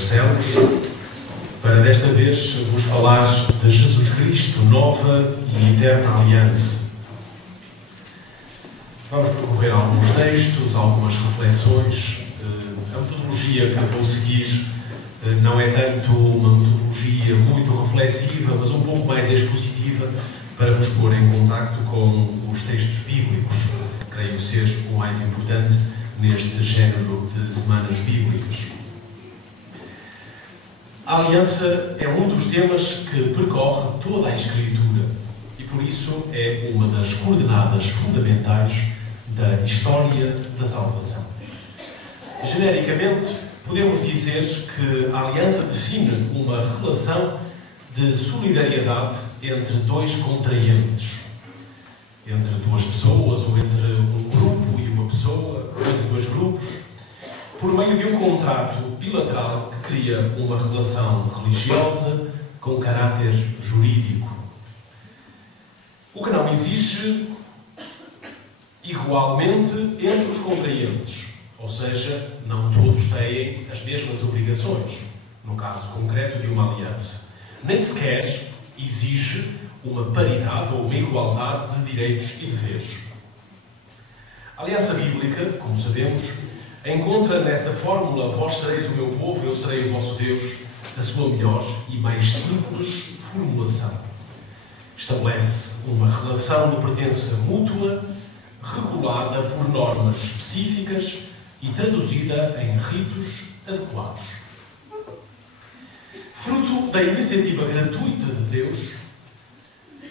Barcelos, para desta vez vos falar de Jesus Cristo, nova e eterna aliança. Vamos percorrer alguns textos, algumas reflexões. A metodologia que vou seguir não é tanto uma metodologia muito reflexiva, mas um pouco mais expositiva, para vos pôr em contacto com os textos bíblicos. Creio ser o mais importante neste género de semanas bíblicas. A aliança é um dos temas que percorre toda a Escritura e, por isso, é uma das coordenadas fundamentais da história da salvação. Genericamente, podemos dizer que a aliança define uma relação de solidariedade entre dois contraentes, entre duas pessoas, ou entre um grupo e uma pessoa, ou entre dois grupos, por meio de um contrato bilateral que cria uma relação religiosa com caráter jurídico. O que não exige igualmente entre os contraentes, ou seja, não todos têm as mesmas obrigações, no caso concreto de uma aliança. Nem sequer exige uma paridade ou uma igualdade de direitos e deveres. A aliança bíblica, como sabemos, encontra nessa fórmula "vós sereis o meu povo, eu serei o vosso Deus", a sua melhor e mais simples formulação. Estabelece uma relação de pertença mútua, regulada por normas específicas e traduzida em ritos adequados. Fruto da iniciativa gratuita de Deus,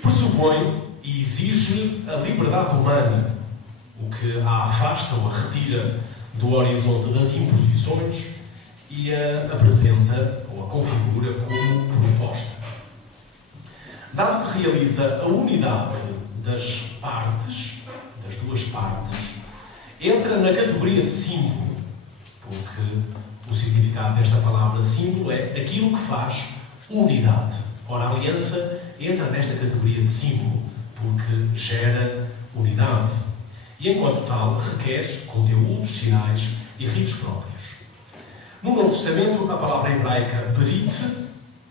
pressupõe e exige a liberdade humana, o que a afasta ou a retira do horizonte das imposições e a apresenta ou a configura como proposta. Dado que realiza a unidade das partes, das duas partes, entra na categoria de símbolo, porque o significado desta palavra símbolo é aquilo que faz unidade. Ora, a aliança entra nesta categoria de símbolo, porque gera unidade. E, enquanto tal, requer conteúdos, sinais e ritos próprios. No Novo Testamento, a palavra hebraica berit,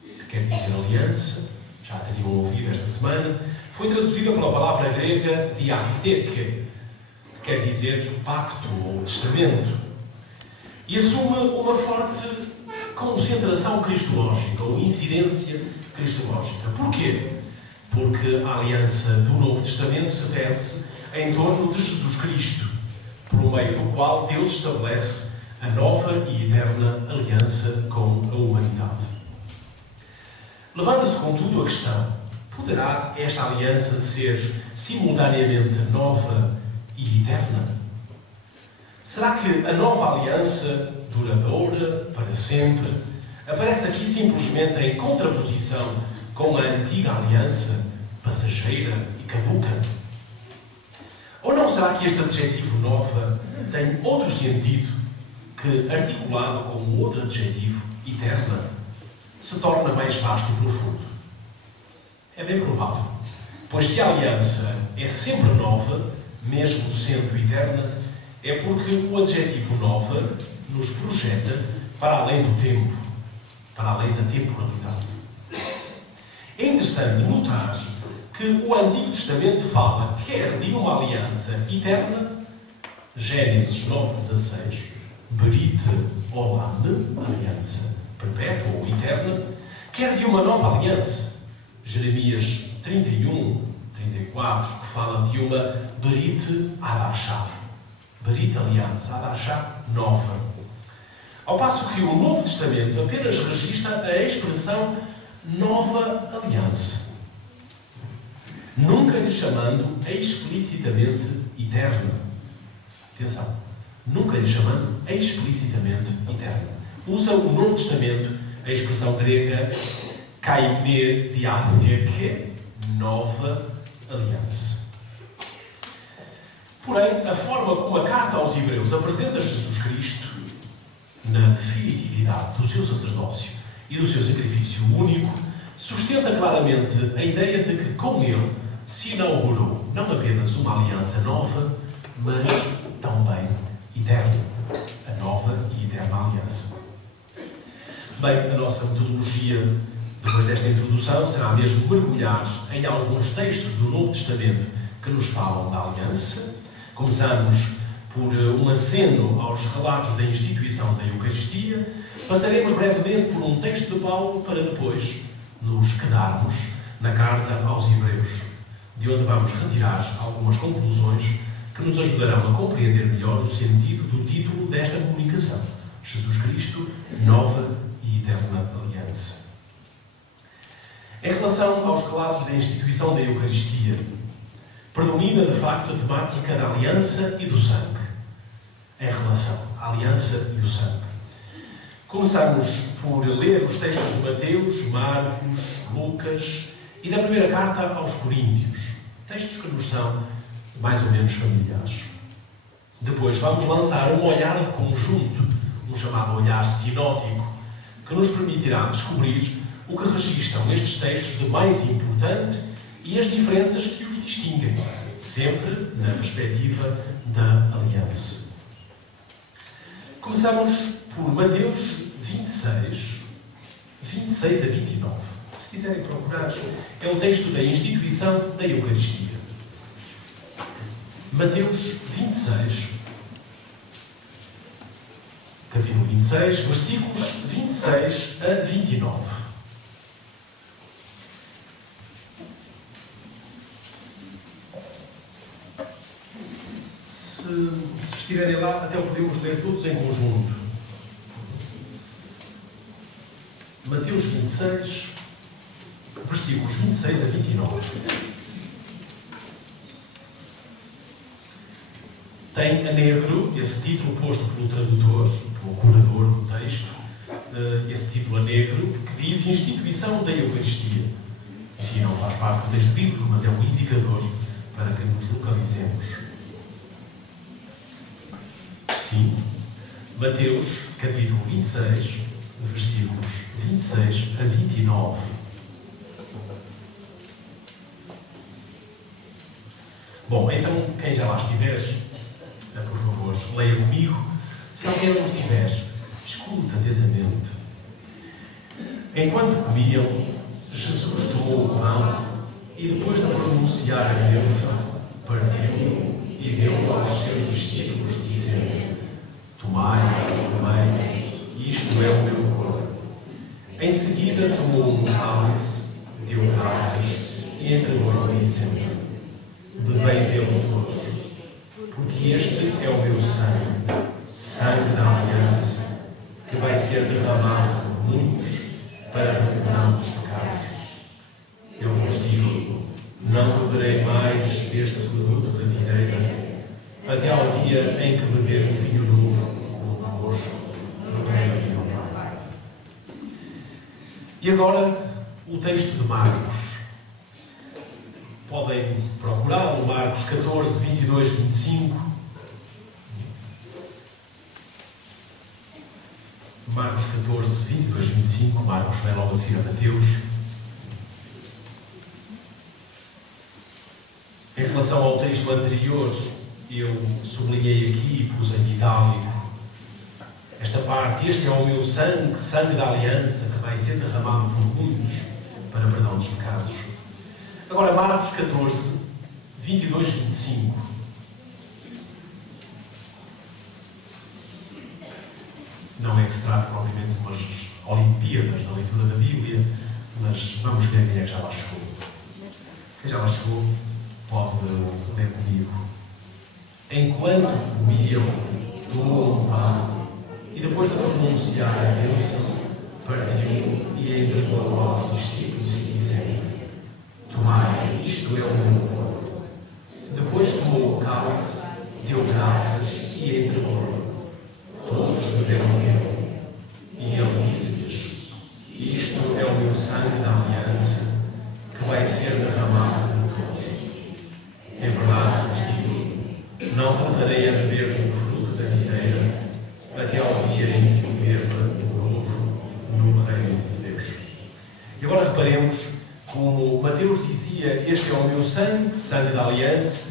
que quer dizer aliança, já teriam ouvido esta semana, foi traduzida pela palavra grega diatheke, que quer dizer pacto ou testamento, e assume uma forte concentração cristológica ou incidência cristológica. Porquê? Porque a aliança do Novo Testamento se tece em torno de Jesus Cristo, por meio do qual Deus estabelece a nova e eterna aliança com a humanidade. Levanta-se, contudo, a questão: poderá esta aliança ser simultaneamente nova e eterna? Será que a nova aliança, duradoura, para sempre, aparece aqui simplesmente em contraposição com a antiga aliança, passageira e caduca? Ou não será que este adjetivo nova tem outro sentido que, articulado com o outro adjetivo, eterna, se torna mais vasto e profundo? É bem provável, pois se a aliança é sempre nova, mesmo sendo eterna, é porque o adjetivo nova nos projeta para além do tempo, para além da temporalidade. É interessante notar que o Antigo Testamento fala quer de uma aliança eterna, Gênesis 9:16, berit olam, aliança perpétua ou eterna, quer de uma nova aliança, Jeremias 31:34, que fala de uma berit hadashah, berit aliança, hadashah nova. Ao passo que o Novo Testamento apenas registra a expressão nova aliança, nunca lhe chamando explicitamente eterna. Atenção, nunca lhe chamando explicitamente eterna. Usa o Novo Testamento a expressão grega kaine diatheke, nova aliança. Porém, a forma como a carta aos Hebreus apresenta Jesus Cristo na definitividade do seu sacerdócio e do seu sacrifício único sustenta claramente a ideia de que com ele se inaugurou não apenas uma aliança nova, mas também eterna, a nova e eterna aliança. Bem, a nossa metodologia, depois desta introdução, será mesmo mergulhar em alguns textos do Novo Testamento que nos falam da aliança. Começamos por um aceno aos relatos da instituição da Eucaristia. Passaremos brevemente por um texto de Paulo para depois nos quedarmos na carta aos Hebreus, de onde vamos retirar algumas conclusões que nos ajudarão a compreender melhor o sentido do título desta comunicação: Jesus Cristo, Nova e Eterna Aliança. Em relação aos relatos da instituição da Eucaristia, predomina de facto a temática da aliança e do sangue. Em relação à aliança e o sangue. Começamos por ler os textos de Mateus, Marcos, Lucas e da primeira carta aos Coríntios. Textos que nos são mais ou menos familiares. Depois vamos lançar um olhar de conjunto, um chamado olhar sinótico, que nos permitirá descobrir o que registram estes textos de mais importante e as diferenças que os distinguem, sempre na perspectiva da aliança. Começamos por Mateus 26 a 29. Se quiserem procurar, é um texto da instituição da Eucaristia. Mateus 26, capítulo 26, versículos 26 a 29. Se estiverem lá, até o podemos ler todos em conjunto. Mateus 26, versículos 26 a 29. Tem a negro esse título posto pelo tradutor, pelo curador do texto, esse título a negro, que diz Instituição da Eucaristia. Enfim, não faz parte do texto bíblico, mas é um indicador para que nos localizemos. Sim, Mateus, capítulo 26, versículos 26 a 29. Bom, então, quem já lá estiver, por favor, leia comigo. Se alguém não estiver, escuta atentamente. Enquanto comiam, Jesus tomou o pão e, depois de pronunciar a bênção, partiu e deu aos seus discípulos, dizendo: Tomai, comei, isto é o meu corpo. Em seguida tomou um cálice, deu graças e entregou-lhe, dizendo: Bebei dele todos, porque este é o meu sangue, sangue da aliança, que vai ser derramado por muitos para a remissão dos pecados. Eu vos digo, não beberei mais deste produto da videira, até ao dia em que beber um vinho novo convosco no reino de meu Pai. E agora, o texto de Marcos. Podem procurá-lo, Marcos 14, 22, 25. Marcos 14, 22, 25. Marcos vai logo a seguir a Mateus. Em relação ao texto anterior, eu sublinhei aqui e pus em itálico esta parte: este é o meu sangue, sangue da aliança, que vai ser derramado por muitos para perdão dos pecados. Agora, Marcos 14, 22, 25. Não é que se trate propriamente de umas Olimpíadas da leitura da Bíblia, mas vamos ver quem é que já lá chegou. Quem já lá chegou pode ler comigo. Enquanto comiam, tomou um pão e, depois de pronunciar a bênção, partiu e entregou aos discípulos, dizendo: Tomai, isto é o meu corpo. Depois tomou o cálice, deu graças e entregou-lhe. Todos beberam dele. E ele disse-lhes: Isto é o meu sangue da aliança, que vai ser derramado por todos. Em verdade vos digo, não voltarei a beber do fruto da videira, até ao dia em que o beba novo no reino de Deus. E agora reparemos como Mateus dizia: este é o meu sangue, sangue da aliança,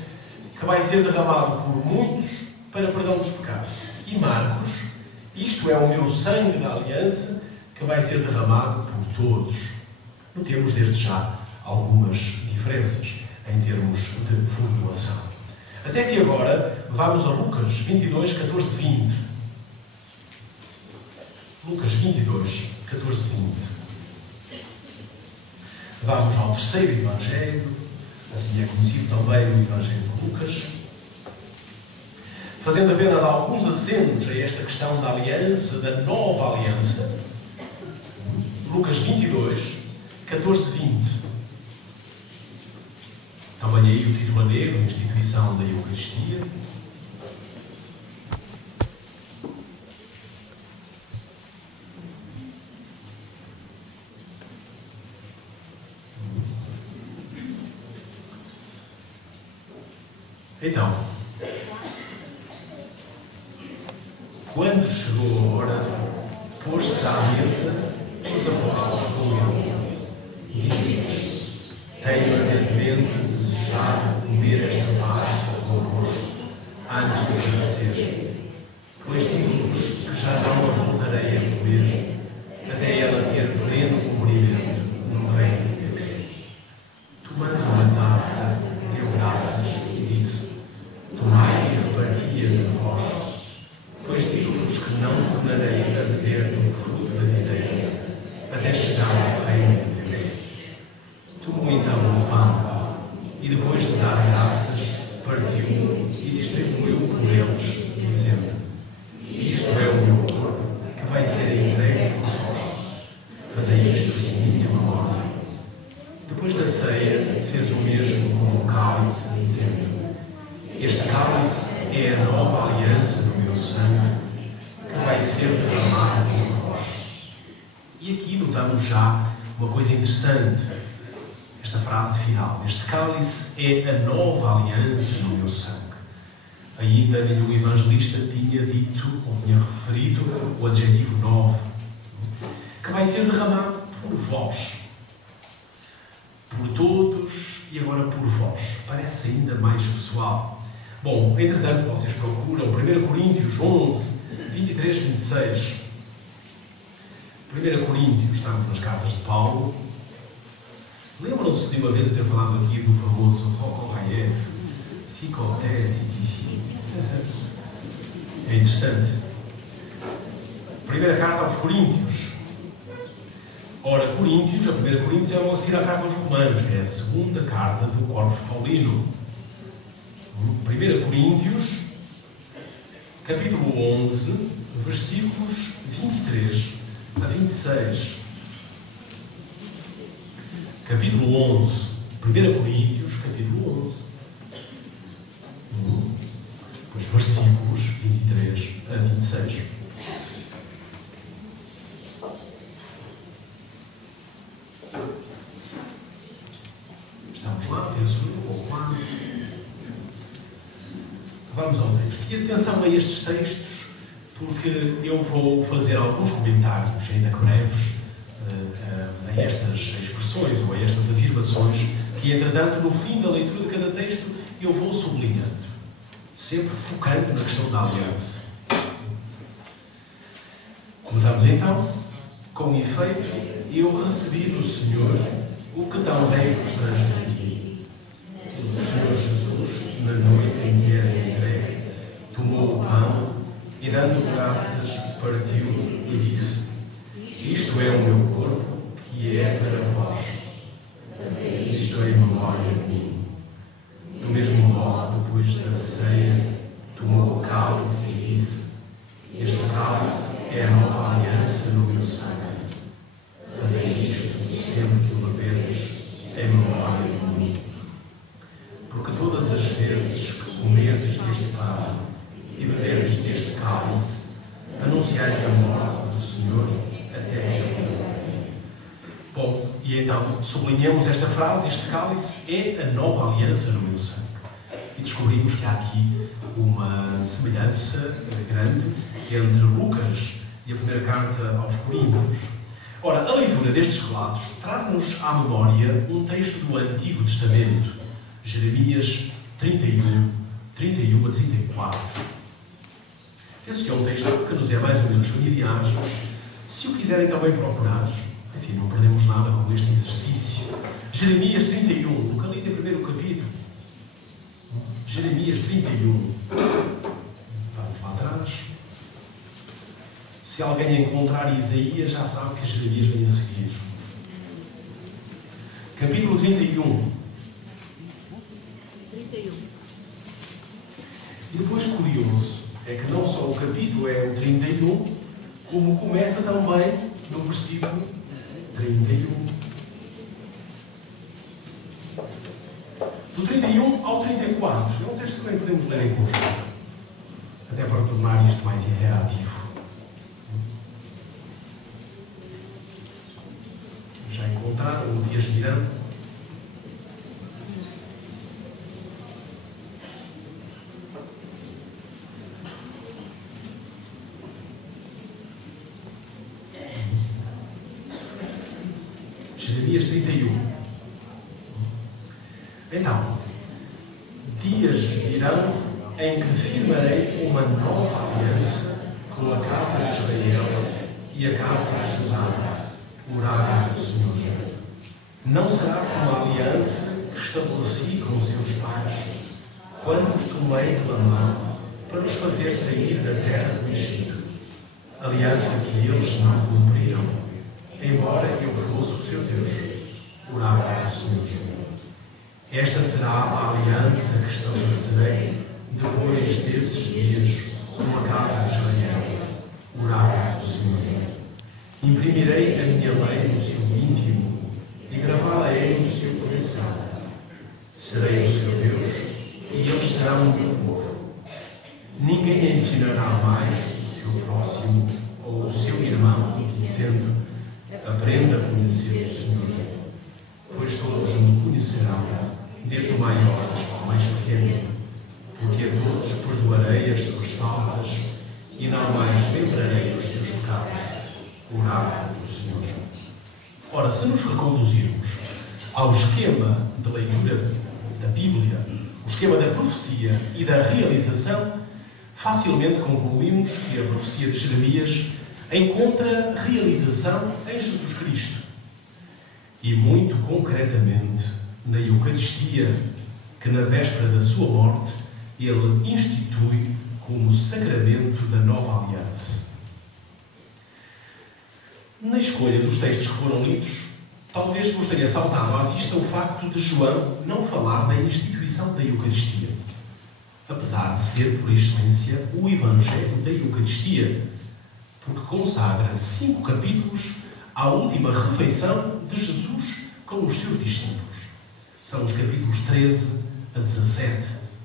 que vai ser derramado por muitos para perdão dos pecados. E Marcos: isto é o meu sangue da aliança, que vai ser derramado por todos. Notemos desde já algumas diferenças em termos de formulação. Até que agora vamos a Lucas 22, 14, 20. Lucas 22, 14, 20. Vamos ao terceiro Evangelho, assim é conhecido também o Evangelho de Lucas, fazendo apenas alguns acenos a esta questão da aliança, da nova aliança. Lucas 22, 14, 20. Também aí o título maneiro, instituição da Eucaristia. Então, quando chegou a hora, pôs-se à mesa os apóstolos com ele e disse-lhes: tenho ardentemente desejado comer esta pasta convosco antes de padecer, pois digo-vos que já não a voltarei a comer até ela ter pleno cumprimento no reino de Deus. Tomando uma taça, deu graças e disse: tomai e repartia de vós, pois digo-vos que não tornarei a beber do fruto da videira até chegar ao reino de Deus. Tomou então o pão e, depois de dar graças, partiu e distribuiu com eles, dizendo: isto é o meu corpo, que vai ser entregue por vós. Fazei isto em minha memória. Depois da ceia, fez o mesmo com o cálice, dizendo: este cálice é a nova aliança no meu sangue, que vai ser derramado por vós. E aqui notamos já uma coisa interessante, esta frase final: este cálice é a nova aliança no meu sangue. Ainda nenhum evangelista tinha dito ou tinha referido o adjetivo novo, que vai ser derramado por vós, por todos e agora por vós. Parece ainda mais pessoal. Bom, entretanto, vocês procuram 1 Coríntios 11, 23, 26. 1 Coríntios, estamos nas cartas de Paulo. Lembram-se de uma vez eu ter falado aqui do famoso Rokohayev, Ficoté, é interessante. Primeira carta aos Coríntios. Ora, Coríntios, a 1 Coríntios é logo a seguir à carta aos Romanos, que é a segunda carta do Corpus Paulino. 1 Coríntios, capítulo 11, versículos 23 a 26. Capítulo 11, 1 Coríntios, capítulo 11. Pois versículos 23 a 26. Estamos lá, penso, ou quase. Vamos ao texto. E atenção a estes textos, porque eu vou fazer alguns comentários, ainda breves, a estas expressões ou a estas afirmações, que, entretanto, no fim da leitura de cada texto, eu vou sublinhando, sempre focando na questão da aliança. Começamos então. Com efeito, eu recebi do Senhor o que também vos transmiti. O Senhor Jesus, na noite em que era entregue, tomou o pão e, dando graças, partiu e disse: isto é o meu corpo, que é para vós. Isto é em memória de mim. Do mesmo modo, depois da ceia, tomou o cálice e disse: este cálice é a nova aliança no meu sangue. Fazei isto sempre que o beberdes, em memória de mim. Porque todas as vezes que comerdes deste pão e beberdes deste cálice, anunciais a morte do Senhor até que ele venha. Bom, e então sublinhamos esta frase: este cálice é a nova aliança no meu sangue. E descobrimos que há aqui uma semelhança grande entre Lucas e a primeira carta aos Coríntios. Ora, a leitura destes relatos traz-nos à memória um texto do Antigo Testamento, Jeremias 31, 31 a 34. Penso que é um texto que nos é mais ou menos familiar. Se o quiserem também procurar, enfim, não perdemos nada com este exercício. Jeremias 31, localizem primeiro o capítulo. Jeremias 31. Vamos lá atrás. Se alguém encontrar Isaías, já sabe que Jeremias vem a seguir. Capítulo 31. 31. E depois, curioso, é que não só o capítulo é o 31, como começa também no versículo 31. Do 31 ao 34. É um texto que também podemos ler em conjunto, até para tornar isto mais interativo. Já encontraram o Dias Miranda? Jeremias 31. Então, dias virão em que firmarei uma nova aliança com a casa de Israel e a casa de Judá, oráculo do Senhor. Não será como a aliança que estabeleci com os seus pais, quando os tomei pela mão para os fazer sair da terra do Egito. Aliança que eles não cumpriram, embora eu fosse o seu Deus, oráculo do Senhor. Esta será a aliança que estabelecerei depois desses dias com a casa de Israel, oráculo do Senhor. Imprimirei a minha lei no seu íntimo e gravá-la-ei no seu coração. Serei o seu Deus e eles serão o meu povo. Ninguém ensinará mais o seu próximo ou o seu irmão, dizendo: aprenda a conhecer o Senhor, pois todos me conhecerão, desde o maior ao mais pequeno, porque a todos perdoarei as suas faltas e não mais lembrarei os seus pecados. Oráculo do Senhor. Ora, se nos reconduzirmos ao esquema de leitura da Bíblia, o esquema da profecia e da realização, facilmente concluímos que a profecia de Jeremias encontra realização em Jesus Cristo. E muito concretamente na Eucaristia, que na véspera da sua morte ele institui como sacramento da nova aliança. Na escolha dos textos que foram lidos, talvez vos tenha saltado à vista o facto de João não falar da instituição da Eucaristia, apesar de ser, por excelência, o Evangelho da Eucaristia, porque consagra 5 capítulos à última refeição de Jesus com os seus discípulos. São os capítulos 13 a 17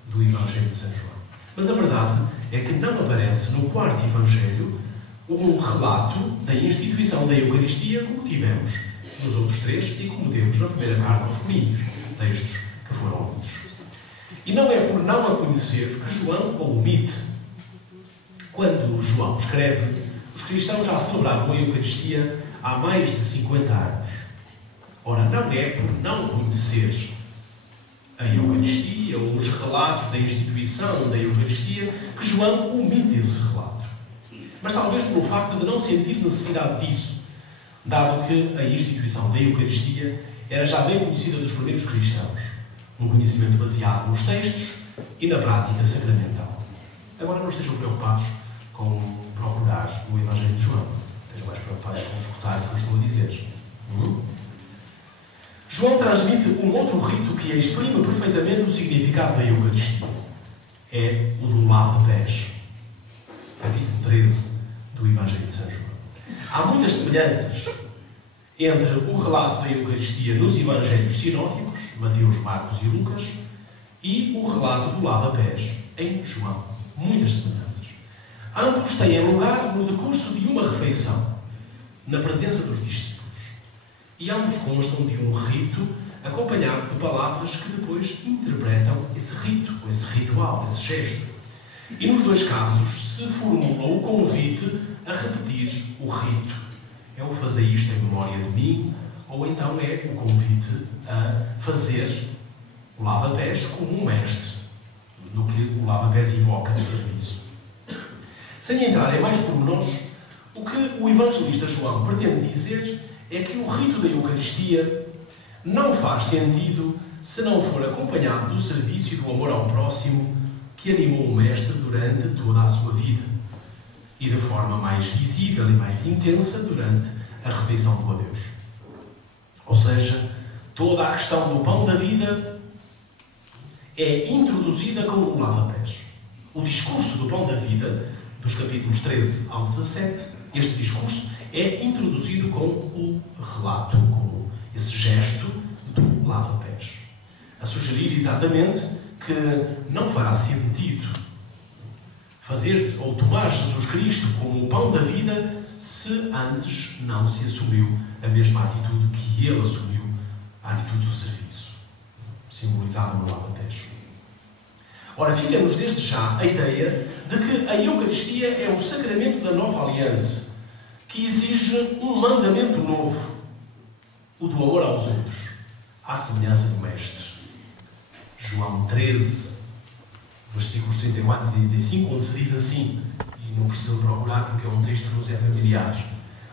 do Evangelho de São João. Mas a verdade é que não aparece no 4º Evangelho um relato da instituição da Eucaristia como tivemos nos outros 3 e como temos na primeira carta aos Coríntios, textos que foram lidos. E não é por não a conhecer que João o omite. Quando João escreve, os cristãos já celebravam a Eucaristia há mais de 50 anos. Ora, não é por não conhecer a Eucaristia ou os relatos da instituição da Eucaristia que João omite esse relato. Mas talvez pelo facto de não sentir necessidade disso, dado que a instituição da Eucaristia era já bem conhecida dos primeiros cristãos, um conhecimento baseado nos textos e na prática sacramental. Agora não estejam preocupados com procurar o Evangelho de João. Estejam mais preocupados com escutar o que eu estou a dizer. João transmite um outro rito que exprime perfeitamente o significado da Eucaristia. É o do lava-pés. Capítulo 13 do Evangelho de São João. Há muitas semelhanças entre o relato da Eucaristia nos Evangelhos sinóticos, Mateus, Marcos e Lucas, e o relato do lava-pés em João. Muitas semelhanças. Ambos têm lugar no decurso de uma refeição, na presença dos discípulos. E ambos constam de um rito acompanhado de palavras que depois interpretam esse rito, esse ritual, esse gesto. E nos dois casos se formula o convite a repetir o rito. É o fazer isto em memória de mim, ou então é o convite a fazer o lava-pés como um mestre, do que o lava-pés invoca de serviço. Sem entrar em mais pormenores, O que o evangelista João pretende dizer é que o rito da Eucaristia não faz sentido se não for acompanhado do serviço e do amor ao próximo que animou o Mestre durante toda a sua vida e de forma mais visível e mais intensa durante a refeição com Deus. Ou seja, toda a questão do pão da vida é introduzida com um lava-pés. O discurso do pão da vida, dos capítulos 13 ao 17, este discurso é introduzido com o relato, com esse gesto do lava-pés, a sugerir exatamente que não fará sentido fazer ou tomar Jesus Cristo como o pão da vida se antes não se assumiu a mesma atitude que ele assumiu, a atitude do serviço, simbolizada no lava-pés. Ora, fica-nos desde já a ideia de que a Eucaristia é o sacramento da nova aliança, que exige um mandamento novo, o do amor aos outros, à semelhança do Mestre. João 13, versículos 34 e 35, onde se diz assim, e não preciso procurar porque é um texto que nos é familiar: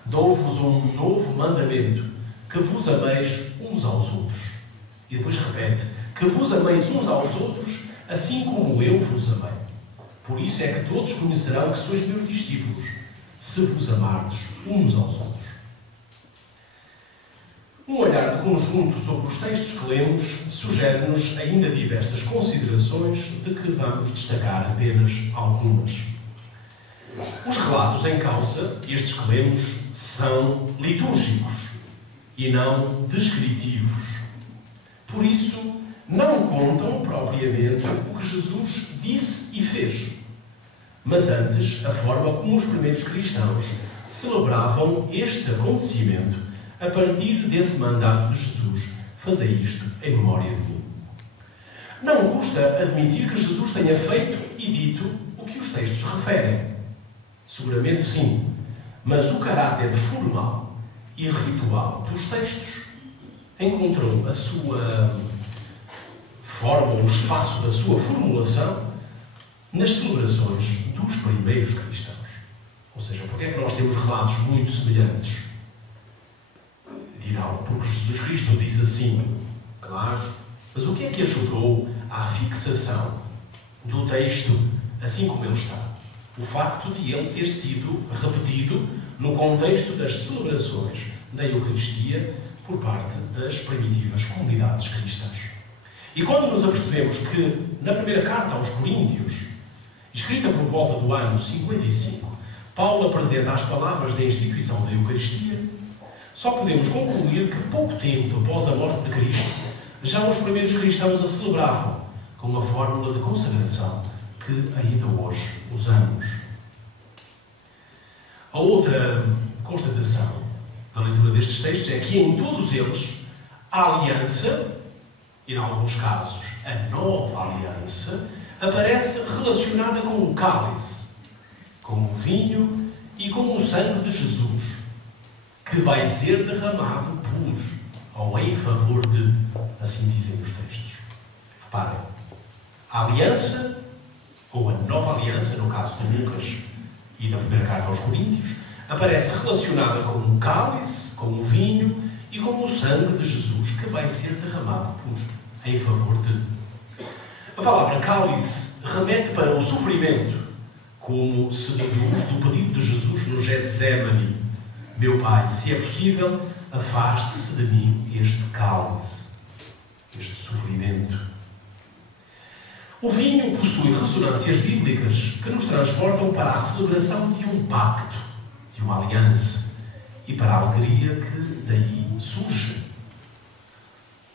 dou-vos um novo mandamento, que vos ameis uns aos outros. E depois repete, que vos ameis uns aos outros, assim como eu vos amei. Por isso é que todos conhecerão que sois meus discípulos, se vos amardes uns aos outros. Um olhar de conjunto sobre os textos que lemos sugere-nos ainda diversas considerações, de que vamos destacar apenas algumas. Os relatos em causa, estes que lemos, são litúrgicos e não descritivos. Por isso, não contam propriamente o que Jesus disse e fez, mas antes a forma como os primeiros cristãos celebravam este acontecimento a partir desse mandato de Jesus: fazei isto em memória de mim. Não custa admitir que Jesus tenha feito e dito o que os textos referem. Seguramente sim, mas o caráter formal e ritual dos textos encontrou a sua forma, o espaço da sua formulação nas celebrações dos primeiros cristãos. Ou seja, porque é que nós temos relatos muito semelhantes? Dirão, porque Jesus Cristo disse assim, claro, mas o que é que ajudou à fixação do texto assim como ele está? O facto de ele ter sido repetido no contexto das celebrações da Eucaristia por parte das primitivas comunidades cristãs. E quando nos apercebemos que, na primeira carta aos Coríntios, escrita por volta do ano 55, Paulo apresenta as palavras da instituição da Eucaristia, só podemos concluir que pouco tempo após a morte de Cristo, já os primeiros cristãos a celebravam com uma fórmula de consagração que ainda hoje usamos. A outra constatação da leitura destes textos é que em todos eles a aliança, e em alguns casos a nova aliança, aparece relacionada com o cálice, com o vinho e com o sangue de Jesus, que vai ser derramado por ou em favor de, assim dizem os textos. Reparem, a aliança, ou a nova aliança, no caso de Lucas e da primeira carta aos Coríntios, aparece relacionada com o cálice, com o vinho e com o sangue de Jesus, que vai ser derramado por, em favor de. A palavra cálice remete para o sofrimento, como se deduz do pedido de Jesus no Getsemane: meu Pai, se é possível, afaste-se de mim este cálice, este sofrimento. O vinho possui ressonâncias bíblicas que nos transportam para a celebração de um pacto, de uma aliança, e para a alegria que daí surge.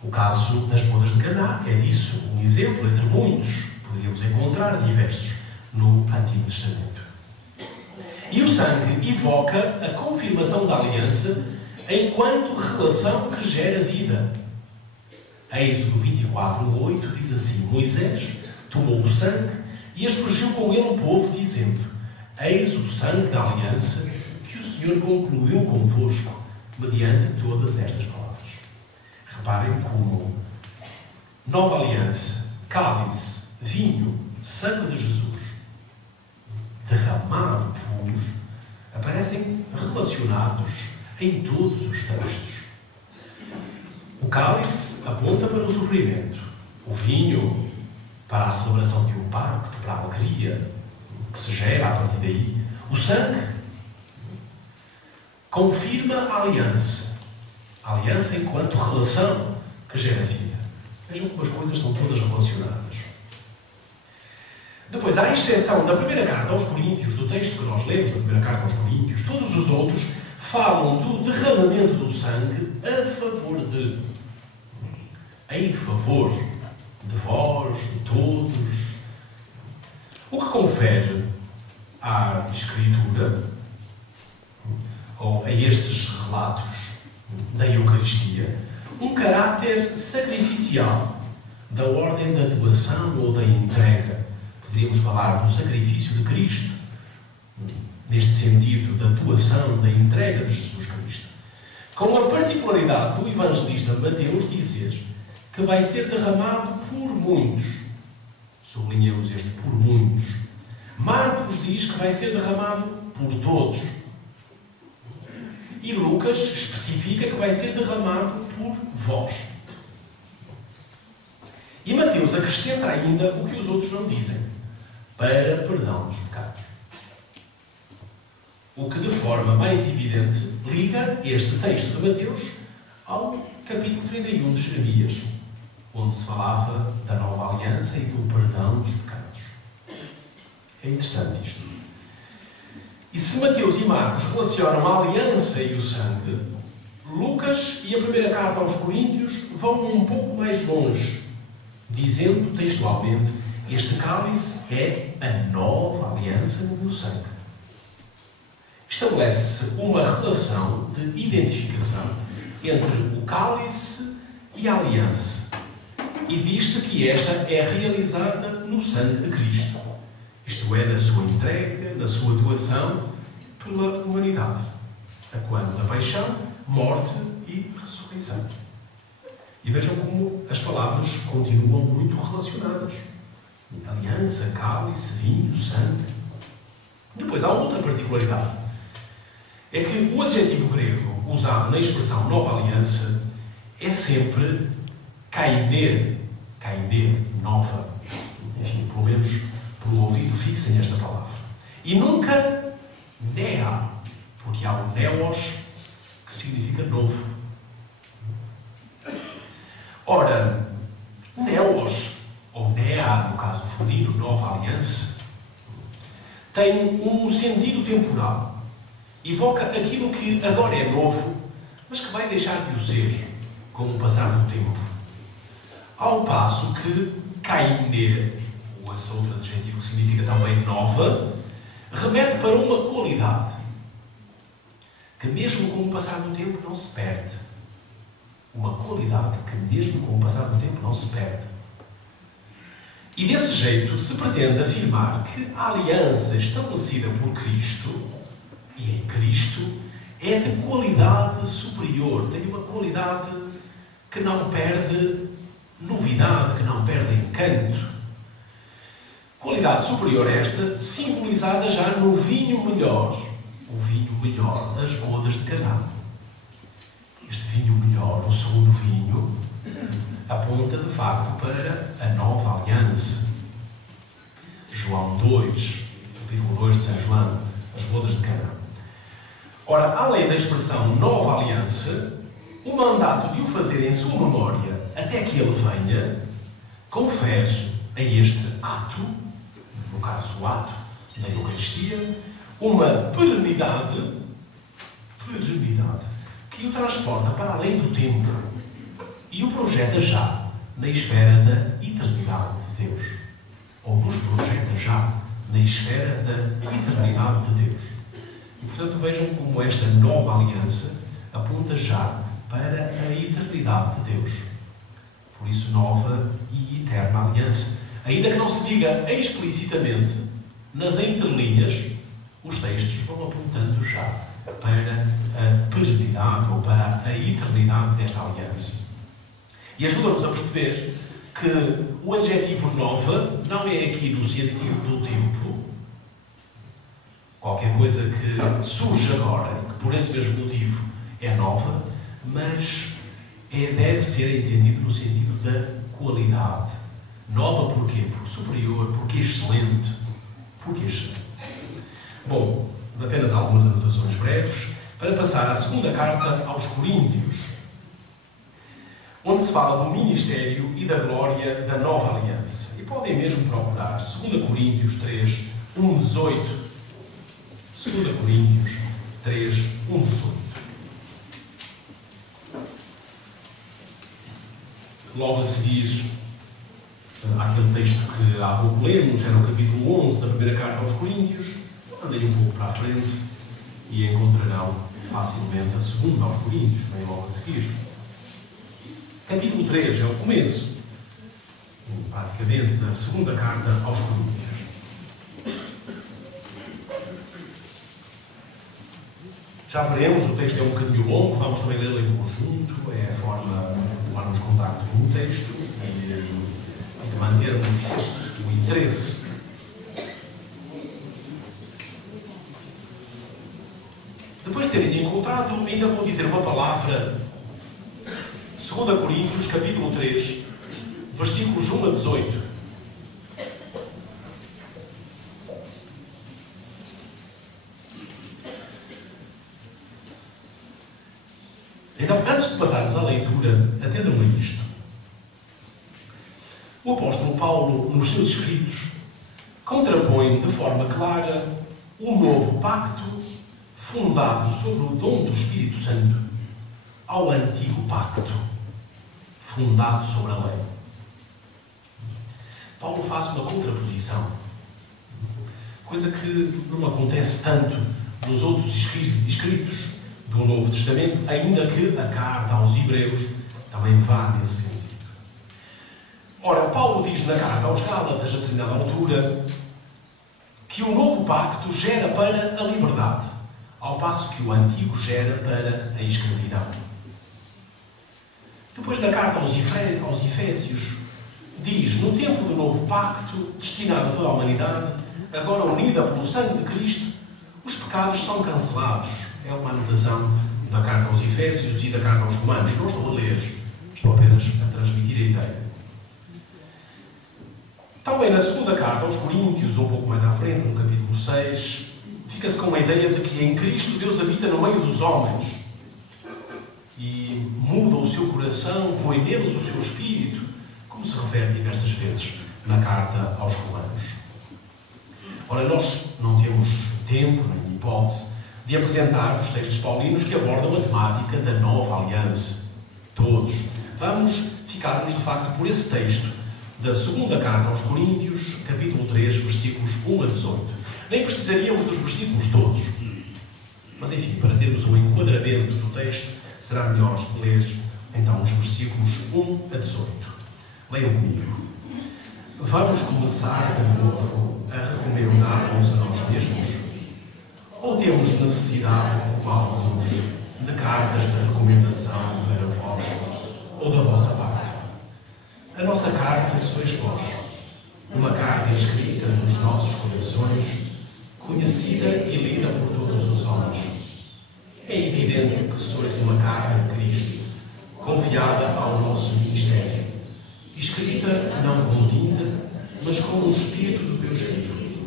O caso das bodas de Caná é disso, um exemplo entre muitos, poderíamos encontrar diversos no Antigo Testamento. E o sangue evoca a confirmação da aliança enquanto relação que gera vida. Êxodo 24:8 diz assim: Moisés tomou o sangue e aspergiu com ele o povo, dizendo: eis o sangue da aliança que o Senhor concluiu convosco, mediante todas estas palavras. Reparem como nova aliança, cálice, vinho, sangue de Jesus, derramado por aparecem relacionados em todos os textos. O cálice aponta para o sofrimento, o vinho para a celebração de um pacto, para a alegria que se gera a partir daí. O sangue confirma a aliança enquanto relação que gera vida. Vejam como as coisas estão todas relacionadas. Depois, à exceção da primeira carta aos Coríntios, do texto que nós lemos, da primeira carta aos Coríntios, todos os outros falam do derramamento do sangue em favor de vós, de todos. O que confere à Escritura, ou a estes relatos da Eucaristia, um caráter sacrificial, da ordem da doação ou da entrega. Poderíamos falar do sacrifício de Cristo, neste sentido da doação, da entrega de Jesus Cristo. Com a particularidade do evangelista Mateus dizer que vai ser derramado por muitos. Sublinhamos este por muitos. Marcos diz que vai ser derramado por todos. E Lucas especifica que vai ser derramado por vós. E Mateus acrescenta ainda o que os outros não dizem: para perdão dos pecados. O que de forma mais evidente liga este texto de Mateus ao capítulo 31 de Jeremias, onde se falava da nova aliança e do perdão dos pecados. É interessante isto. E se Mateus e Marcos relacionam a aliança e o sangue, Lucas e a primeira carta aos Coríntios vão um pouco mais longe, dizendo textualmente: este cálice é a nova aliança no meu sangue. Estabelece-se uma relação de identificação entre o cálice e a aliança. E diz-se que esta é realizada no sangue de Cristo. Isto é, na sua entrega, na sua doação pela humanidade, a quando da paixão, morte e ressurreição. E vejam como as palavras continuam muito relacionadas. Aliança, cálice, vinho, sangue. Depois há outra particularidade. É que o adjetivo grego usado na expressão nova aliança é sempre kaine, nova. Enfim, pelo menos pelo ouvido, fixem esta palavra. E nunca nea, porque há o neos, que significa novo. Ora, neos, ou nea, no caso feminino, nova aliança, tem um sentido temporal. Evoca aquilo que agora é novo, mas que vai deixar de o ser com o passar do tempo. Ao passo que kaine, ou esse outro adjetivo que significa também nova, remete para uma qualidade que mesmo com o passar do tempo não se perde. Uma qualidade que mesmo com o passar do tempo não se perde. E desse jeito se pretende afirmar que a aliança estabelecida por Cristo e em Cristo é de qualidade superior, tem uma qualidade que não perde novidade, que não perde encanto. Qualidade superior esta, simbolizada já no vinho melhor, o vinho melhor das bodas de Caná. Este vinho melhor, o segundo vinho, aponta de facto para a nova aliança. João 2, capítulo 2 de São João, as bodas de Caná. Ora, além da expressão nova aliança, o mandato de o fazer em sua memória até que ele venha, confere a este ato, no caso o ato da Eucaristia, uma perenidade que o transporta para além do tempo e o projeta já na esfera da eternidade de Deus. Ou nos projeta já na esfera da eternidade de Deus. E, portanto, vejam como esta nova aliança aponta já para a eternidade de Deus. Por isso, nova e eterna aliança. Ainda que não se diga explicitamente, nas entrelinhas, os textos vão apontando já para a perenidade ou para a eternidade desta aliança. E ajuda-nos a perceber que o adjetivo nova não é aqui no sentido do tempo, qualquer coisa que surge agora e que por esse mesmo motivo é nova, mas deve ser entendido no sentido da qualidade. Nova porquê? Porque superior, porque excelente. Porque excelente. Bom, apenas algumas anotações breves para passar à segunda carta aos Coríntios, onde se fala do ministério e da glória da nova aliança. E podem mesmo procurar 2 Coríntios 3, 1, 18. 2 Coríntios 3, 1, 18. Logo a seguir, aquele texto que há pouco lemos, era o capítulo 11 da primeira carta aos Coríntios. Andei um pouco para a frente e encontrarão facilmente a segunda aos Coríntios, bem logo a seguir. Capítulo 3 é o começo, praticamente, da segunda carta aos Coríntios. Já veremos, o texto é um bocadinho longo, vamos também lê-lo em conjunto, é a forma de tomarmos contacto com o texto e de mantermos o interesse. Depois de terem encontrado, ainda vou dizer uma palavra. 2 Coríntios, capítulo 3, versículos 1 a 18. Então, antes de passarmos à leitura, atendam a isto. O apóstolo Paulo, nos seus escritos, contrapõe de forma clara um novo pacto fundado sobre o dom do Espírito Santo ao antigo pacto fundado sobre a lei. Paulo faz uma contraposição, coisa que não acontece tanto nos outros escritos do Novo Testamento, ainda que a carta aos Hebreus também vá nesse sentido. Ora, Paulo diz na carta aos Gálatas, a determinada altura, que o novo pacto gera para a liberdade, ao passo que o antigo gera para a escravidão. Depois, na carta aos Efésios, diz: no tempo do novo pacto, destinado a toda a humanidade, agora unida pelo sangue de Cristo, os pecados são cancelados. É uma anotação da carta aos Efésios e da carta aos Romanos. Não estou a ler, estou apenas a transmitir a ideia. Também na segunda carta aos Coríntios, um pouco mais à frente, no capítulo 6, fica-se com a ideia de que em Cristo Deus habita no meio dos homens e muda o seu coração, põe neles o seu espírito, como se refere diversas vezes na carta aos Romanos. Ora, nós não temos tempo, nem hipótese, de apresentar os textos paulinos que abordam a temática da nova aliança. Todos. Vamos ficar-nos, de facto, por esse texto da segunda carta aos Coríntios, capítulo 3, versículos 1 a 18. Nem precisaríamos dos versículos todos. Mas, enfim, para termos um enquadramento do texto, será melhor ler, então, os versículos 1 a 18. Leiam comigo. Vamos começar de novo a recomendar-nos a nós mesmos? Ou temos necessidade, como alguns, de cartas de recomendação para vós ou da vossa parte? A nossa carta sois vós, uma carta escrita nos nossos corações, conhecida e lida por todos os homens. É evidente que sois uma carta de Cristo, confiada ao nosso ministério, escrita não com tinta, mas com o Espírito do Deus vivo,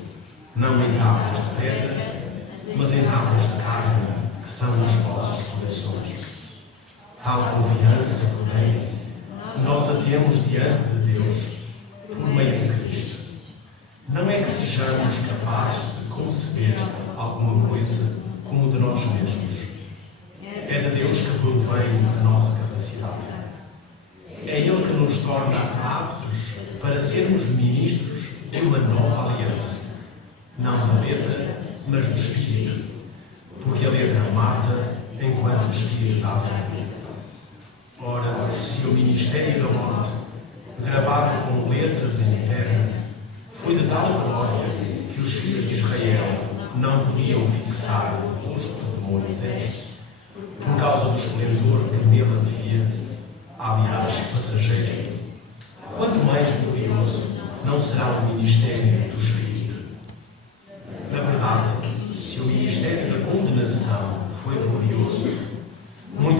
não em tábuas de pedra, mas em tábuas de carne, que são os vossos corações. Tal confiança, porém, nós a temos diante de Deus, por meio de Cristo. Não é que sejamos capazes de conceber alguma coisa como de nós mesmos. É de Deus que provém a nossa capacidade. É Ele que nos torna aptos para sermos ministros de uma nova aliança. Não da letra, mas do Espírito. Porque a letra mata, enquanto o Espírito dá vida. Ora, se o ministério da morte, gravado com letras em terra, foi de tal glória que os filhos de Israel não podiam fixar o rosto de Moisés, por causa do esplendor que nele havia, aliás, passageiro, quanto mais glorioso não será o ministério do Espírito. Na verdade, se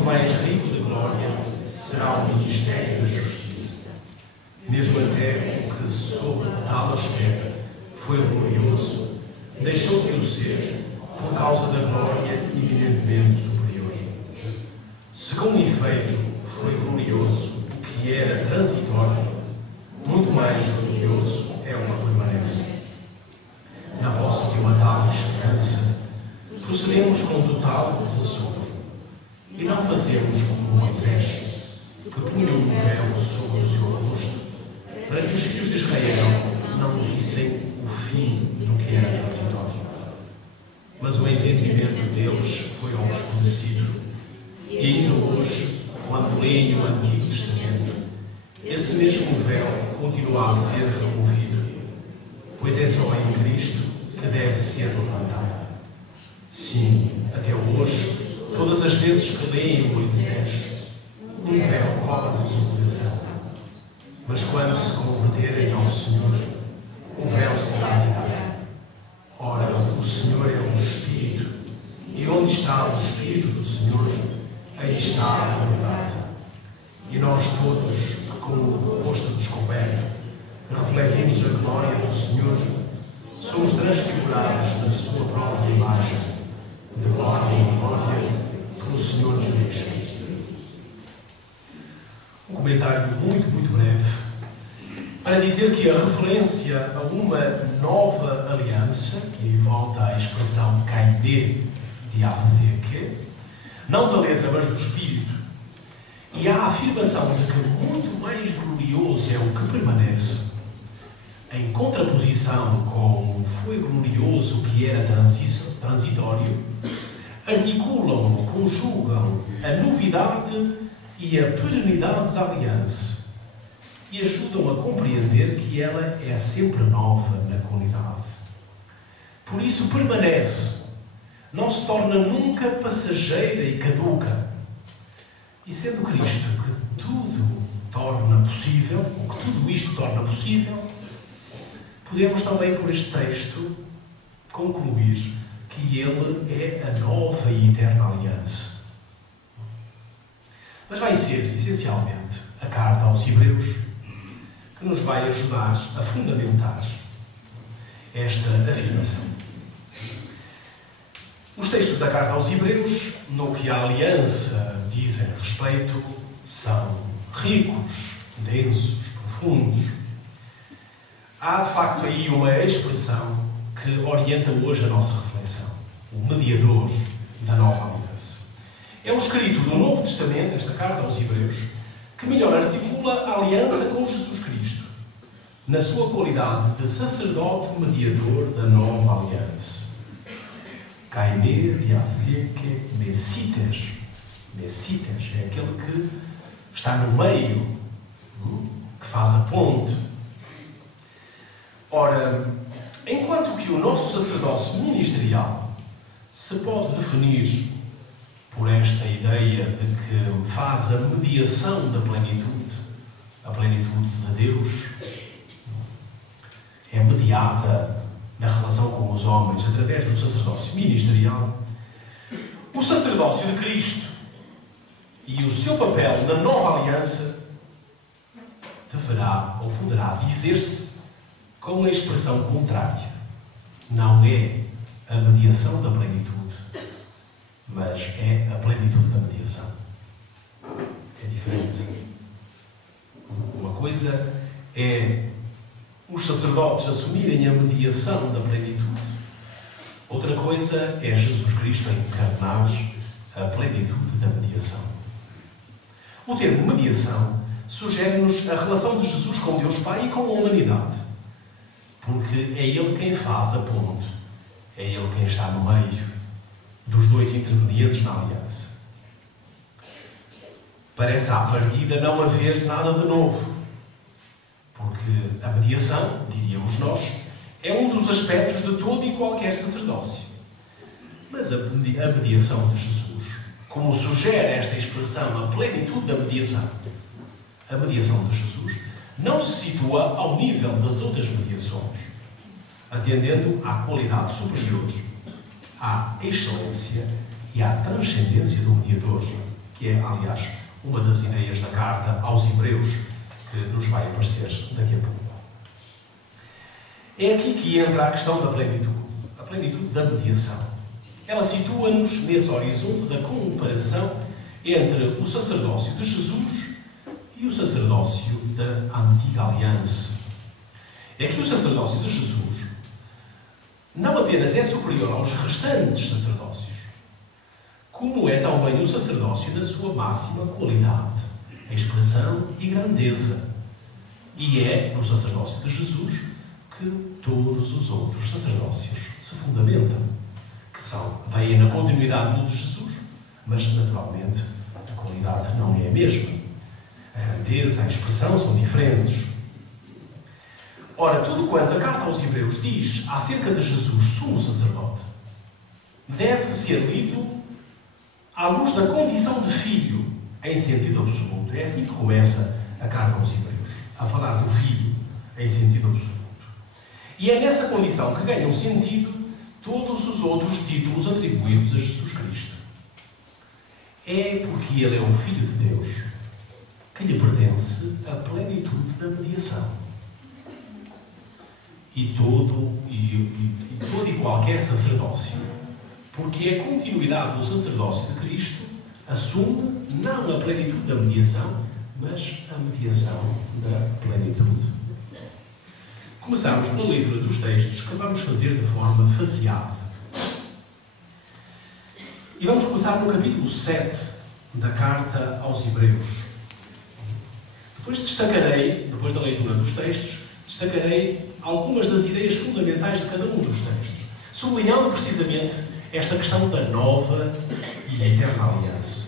mais rico de glória será o ministério da justiça. Mesmo até o que sob tal aspecto foi glorioso, deixou de o ser por causa da glória eminentemente superior. Se com efeito foi glorioso o que era transitório, muito mais glorioso é o que permanece. Na posse de uma tal esperança, procedemos com total desassomro e não fazemos como Moisés, que punha um véu sobre o seu rosto, para que os filhos de Israel não vissem o fim do que era transitório. Mas o entendimento deles foi obscurecido, e ainda hoje, quando leem o Antigo Testamento, esse mesmo véu continua a ser removido, pois é só em Cristo que deve ser levantado. Sim, até hoje, todas as vezes que leem Moisés, um véu cobre-nos o coração. Mas quando se converterem ao Senhor, o véu será tirado. Ora, o Senhor é o Espírito, e onde está o Espírito do Senhor, aí está a verdade. E nós todos, com o rosto descoberto, refletimos a glória do Senhor, somos transfigurados na sua própria imagem, de glória em glória, pelo Senhor Cristo. Um comentário muito breve, para dizer que a referência a uma nova aliança, e volta à expressão kaide de Afdeke, não da letra, mas do Espírito, e a afirmação de que muito mais glorioso é o que permanece, em contraposição com o foi glorioso que era transitório, articulam, conjugam a novidade e a perenidade da aliança e ajudam a compreender que ela é sempre nova na qualidade. Por isso permanece, não se torna nunca passageira e caduca. E sendo Cristo que tudo torna possível, ou que tudo isto torna possível, podemos também, por este texto, concluir que Ele é a nova e eterna aliança. Mas vai ser, essencialmente, a carta aos Hebreus que nos vai ajudar a fundamentar esta afirmação. Os textos da carta aos Hebreus, no que a aliança dizem respeito, são ricos, densos, profundos. Há, de facto, aí uma expressão que orienta hoje a nossa reflexão. O mediador da nova aliança. É o escrito do Novo Testamento, esta carta aos Hebreus, que melhor articula a aliança com Jesus Cristo, na sua qualidade de sacerdote mediador da nova aliança. Kaine diatheke mesites. Mesites é aquele que está no meio, que faz a ponte. Ora, enquanto que o nosso sacerdócio ministerial se pode definir por esta ideia de que faz a mediação da plenitude, a plenitude de Deus, é mediada na relação com os homens através do sacerdócio ministerial, o sacerdócio de Cristo e o seu papel na nova aliança deverá ou poderá dizer-se com a expressão contrária. Não é a mediação da plenitude, mas é a plenitude da mediação. É diferente. Uma coisa é os sacerdotes assumirem a mediação da plenitude. Outra coisa é Jesus Cristo encarnar a plenitude da mediação. O termo mediação sugere-nos a relação de Jesus com Deus Pai e com a humanidade. Porque é Ele quem faz a ponte. É Ele quem está no meio dos dois intermediantes na aliança. Parece à partida não haver nada de novo. Porque a mediação, diríamos nós, é um dos aspectos de todo e qualquer sacerdócio. Mas a mediação de Jesus, como sugere esta expressão, a plenitude da mediação, a mediação de Jesus não se situa ao nível das outras mediações, atendendo à qualidade superior, à excelência e à transcendência do mediador, que é, aliás, uma das ideias da carta aos Hebreus, que nos vai aparecer daqui a pouco. É aqui que entra a questão da plenitude da mediação. Ela situa-nos nesse horizonte da comparação entre o sacerdócio de Jesus e o sacerdócio da antiga aliança. É que o sacerdócio de Jesus não apenas é superior aos restantes sacerdócios, como é também o sacerdócio na sua máxima qualidade, expressão e grandeza. E é no sacerdócio de Jesus que todos os outros sacerdócios se fundamentam, que vêm na continuidade do de Jesus, mas naturalmente a qualidade não é a mesma. A grandeza, a expressão são diferentes. Ora, tudo quanto a carta aos Hebreus diz acerca de Jesus, sumo sacerdote, deve ser lido à luz da condição de filho, em sentido absoluto. É assim que começa a carta aos Hebreus, a falar do filho em sentido absoluto. E é nessa condição que ganham sentido todos os outros títulos atribuídos a Jesus Cristo. É porque Ele é o Filho de Deus que lhe pertence a plenitude da mediação. E todo e qualquer sacerdócio, porque é a continuidade do sacerdócio de Cristo, assume não a plenitude da mediação, mas a mediação da plenitude. Começamos pela leitura dos textos, que vamos fazer de forma faseada. E vamos começar no capítulo 7 da carta aos Hebreus. Depois da leitura dos textos, destacarei algumas das ideias fundamentais de cada um dos textos, sublinhando precisamente esta questão da nova e eterna aliança.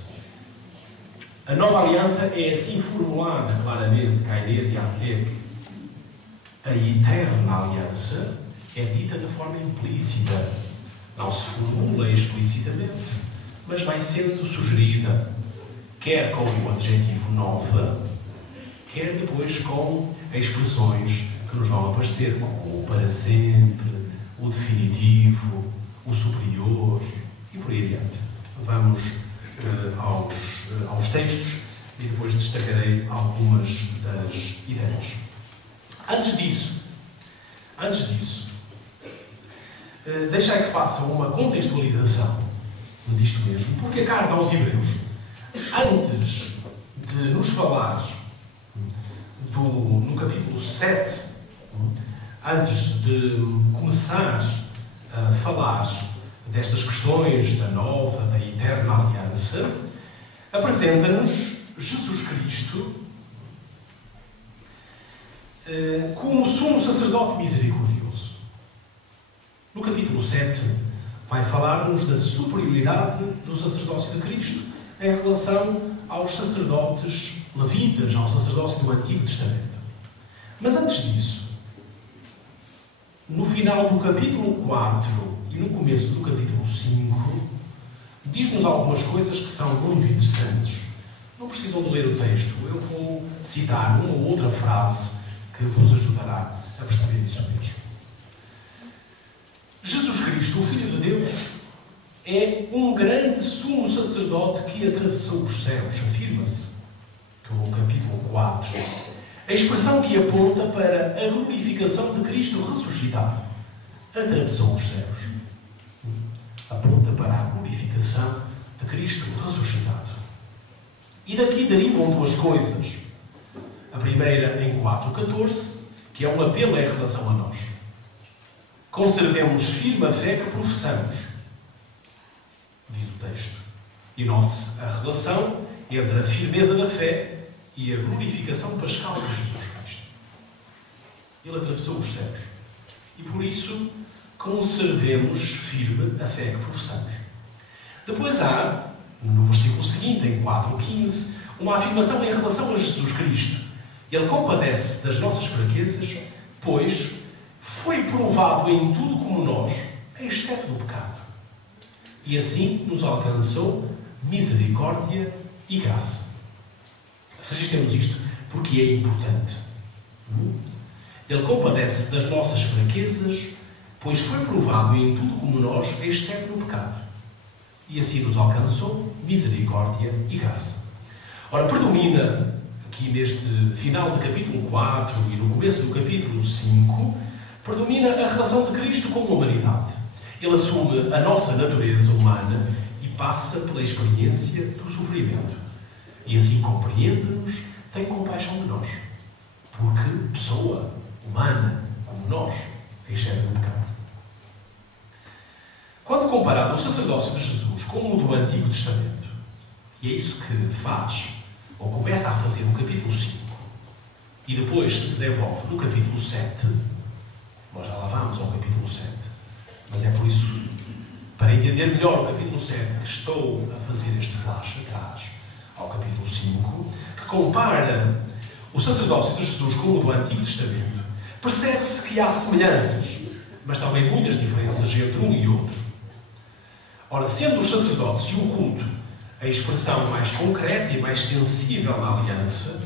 A nova aliança é assim formulada claramente, Kaide de Arqueque. A eterna aliança é dita de forma implícita. Não se formula explicitamente, mas vai sendo sugerida, quer com o adjetivo nova, quer depois com expressões que nos vão aparecer, como o para sempre, o definitivo, o superior e por aí adiante. Vamos aos textos e depois destacarei algumas das ideias. Antes disso, deixai que faça uma contextualização disto mesmo, porque a carta aos Hebreus, antes de nos falar no capítulo 7, antes de começar a falar destas questões da nova, da eterna aliança, apresenta-nos Jesus Cristo como sumo sacerdote misericordioso. No capítulo 7, vai falar-nos da superioridade do sacerdócio de Cristo em relação aos sacerdotes levitas, ao sacerdócio do Antigo Testamento. Mas antes disso, no final do capítulo 4 e no começo do capítulo 5, diz-nos algumas coisas que são muito interessantes. Não precisam de ler o texto, eu vou citar uma ou outra frase que vos ajudará a perceber isso mesmo. Jesus Cristo, o Filho de Deus, é um grande sumo sacerdote que atravessou os céus, afirma-se no capítulo 4. A expressão que aponta para a glorificação de Cristo ressuscitado. Atravessou os céus. Aponta para a glorificação de Cristo ressuscitado. E daqui derivam duas coisas. A primeira em 4:14, que é um apelo em relação a nós. Conservemos firme a fé que professamos, diz o texto. E note-se a relação entre a firmeza da fé e a glorificação pascal de Jesus Cristo. Ele atravessou os céus. E por isso, conservemos firme a fé que professamos. Depois há, no versículo seguinte, em 4:15, uma afirmação em relação a Jesus Cristo. Ele compadece das nossas fraquezas, pois foi provado em tudo como nós, exceto no pecado. E assim nos alcançou misericórdia e graça. Registremos isto porque é importante. Ele compadece das nossas fraquezas, pois foi provado em tudo como nós, exceto no pecado. e assim nos alcançou misericórdia e graça. Ora, predomina aqui neste final do capítulo 4 e no começo do capítulo 5, predomina a relação de Cristo com a humanidade. Ele assume a nossa natureza humana e passa pela experiência do sofrimento. E assim compreende-nos, tem compaixão de nós. Porque pessoa humana, como nós, excede o pecado. Quando comparado o sacerdócio de Jesus com o do Antigo Testamento, e é isso que faz, ou começa a fazer no capítulo 5, e depois se desenvolve no capítulo 7, nós já lá vamos ao capítulo 7, mas é por isso, para entender melhor o capítulo 7, que estou a fazer este flash atrás ao capítulo 5, que compara o sacerdócio de Jesus com o do Antigo Testamento. Percebe-se que há semelhanças, mas também muitas diferenças entre um e outro. Ora, sendo os sacerdotes e o culto a expressão mais concreta e mais sensível da aliança,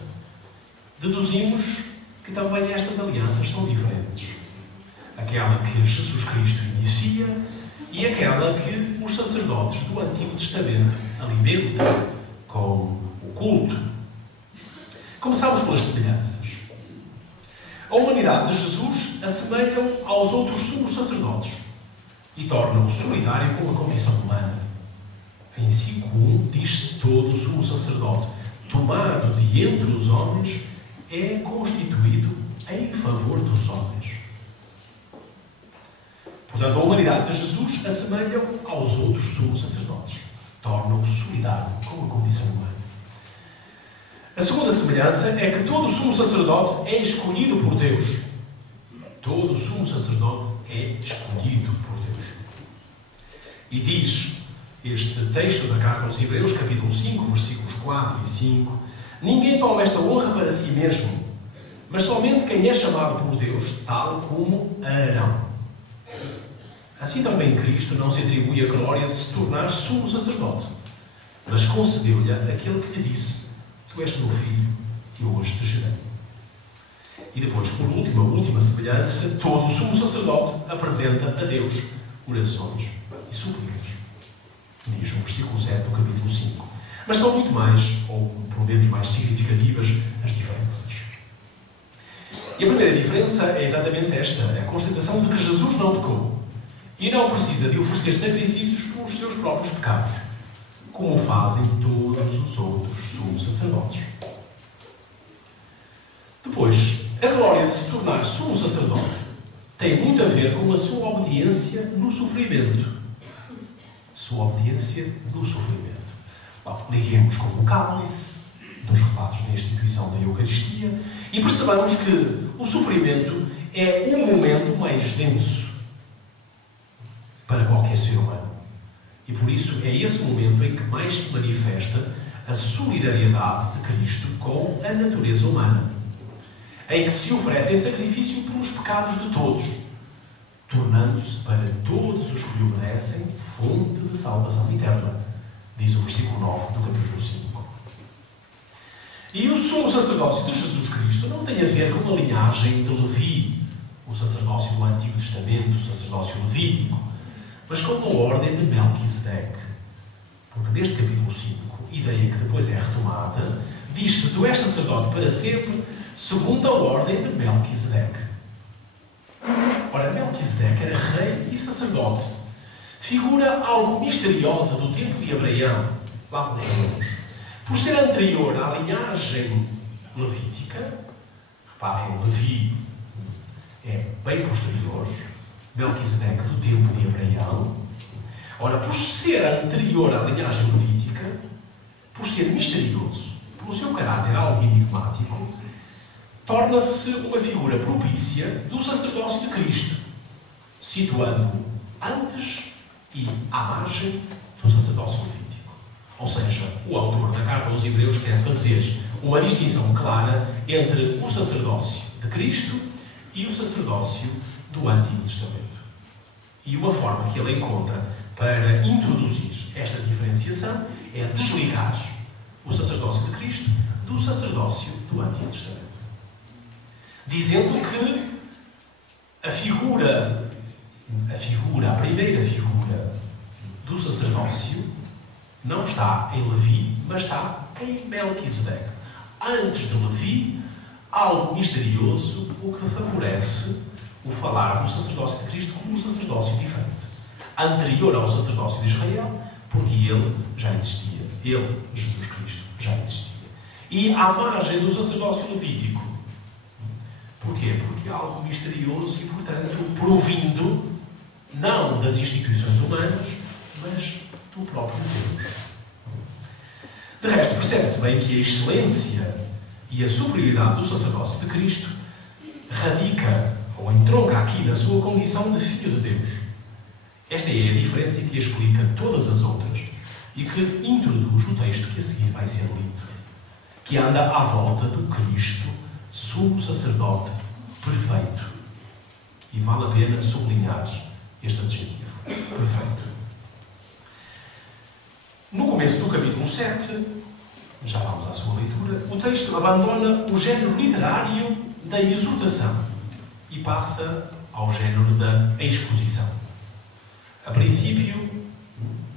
deduzimos que também estas alianças são diferentes. Aquela que Jesus Cristo inicia e aquela que os sacerdotes do Antigo Testamento alimentam com o culto. Começamos pelas semelhanças. A humanidade de Jesus assemelha aos outros sumos sacerdotes e torna-o solidário com a condição humana. Em 5:1 diz-se: todo sumo sacerdote, tomado de entre os homens, é constituído em favor dos homens. Portanto, a humanidade de Jesus assemelha-o aos outros sumos sacerdotes, torna-o solidário com a condição humana. A segunda semelhança é que todo sumo sacerdote é escolhido por Deus. Todo sumo sacerdote é escolhido por Deus. E diz este texto da carta aos Hebreus, capítulo 5, versículos 4 e 5, ninguém toma esta honra para si mesmo, mas somente quem é chamado por Deus, tal como Arão. Assim também Cristo não se atribui a glória de se tornar sumo sacerdote, mas concedeu-lhe aquele que lhe disse: tu és meu filho, e eu hoje te gerei. E depois, por último, a última semelhança, todo o sumo sacerdote apresenta a Deus orações e súplicas. Diz o versículo 7 do capítulo 5. Mas são muito mais, ou pelo menos mais significativas, as diferenças. E a primeira diferença é exatamente esta: a constatação de que Jesus não pecou e não precisa de oferecer sacrifícios pelos seus próprios pecados, como fazem todos os outros sumos sacerdotes. Depois, a glória de se tornar sumo sacerdote tem muito a ver com a sua obediência no sofrimento. Sua obediência no sofrimento. Bom, liguemos com o cálice dos relatos da instituição da Eucaristia e percebamos que o sofrimento é um momento mais denso para qualquer ser humano. E por isso é esse momento em que mais se manifesta a solidariedade de Cristo com a natureza humana, em que se oferece em sacrifício pelos pecados de todos, tornando-se para todos os que lhe obedecem fonte de salvação eterna, diz o versículo 9 do capítulo 5. E o sumo sacerdócio de Jesus Cristo não tem a ver com a linhagem de Levi, o sacerdócio do Antigo Testamento, o sacerdócio levítico, mas com a ordem de Melquisedeque. Porque neste capítulo 5, ideia que depois é retomada, diz-se: tu és sacerdote para sempre, segundo a ordem de Melquisedeque. Ora, Melquisedeque era rei e sacerdote. Figura algo misteriosa do tempo de Abraão, lá por Hebreus. Por ser anterior à linhagem levítica, reparem, Levi é bem posterior, Melquisedeque do tempo de Abraão. Ora, por ser anterior à linhagem levítica, por ser misterioso, pelo seu caráter algo enigmático, torna-se uma figura propícia do sacerdócio de Cristo, situando-o antes e à margem do sacerdócio levítico. Ou seja, o autor da carta aos Hebreus quer fazer uma distinção clara entre o sacerdócio de Cristo e o sacerdócio do Antigo Testamento. E uma forma que ele encontra para introduzir esta diferenciação é desligar o sacerdócio de Cristo do sacerdócio do Antigo Testamento, dizendo que a primeira figura do sacerdócio não está em Levi, mas está em Melquisedeque. Antes de Levi, algo misterioso, o que favorece o falar do sacerdócio de Cristo como um sacerdócio diferente. Anterior ao sacerdócio de Israel, porque ele já existia. Ele, Jesus Cristo, já existia. E à margem do sacerdócio levítico. Porquê? Porque é algo misterioso e, portanto, provindo não das instituições humanas, mas do próprio Deus. De resto, percebe-se bem que a excelência e a superioridade do sacerdócio de Cristo radica ou entronca aqui na sua condição de Filho de Deus. Esta é a diferença que explica todas as outras e que introduz o texto que a seguir vai ser lido, que anda à volta do Cristo, sumo sacerdote perfeito. E vale a pena sublinhar este adjetivo, perfeito. No começo do capítulo 7, já vamos à sua leitura, o texto abandona o género literário da exortação e passa ao género da exposição. A princípio,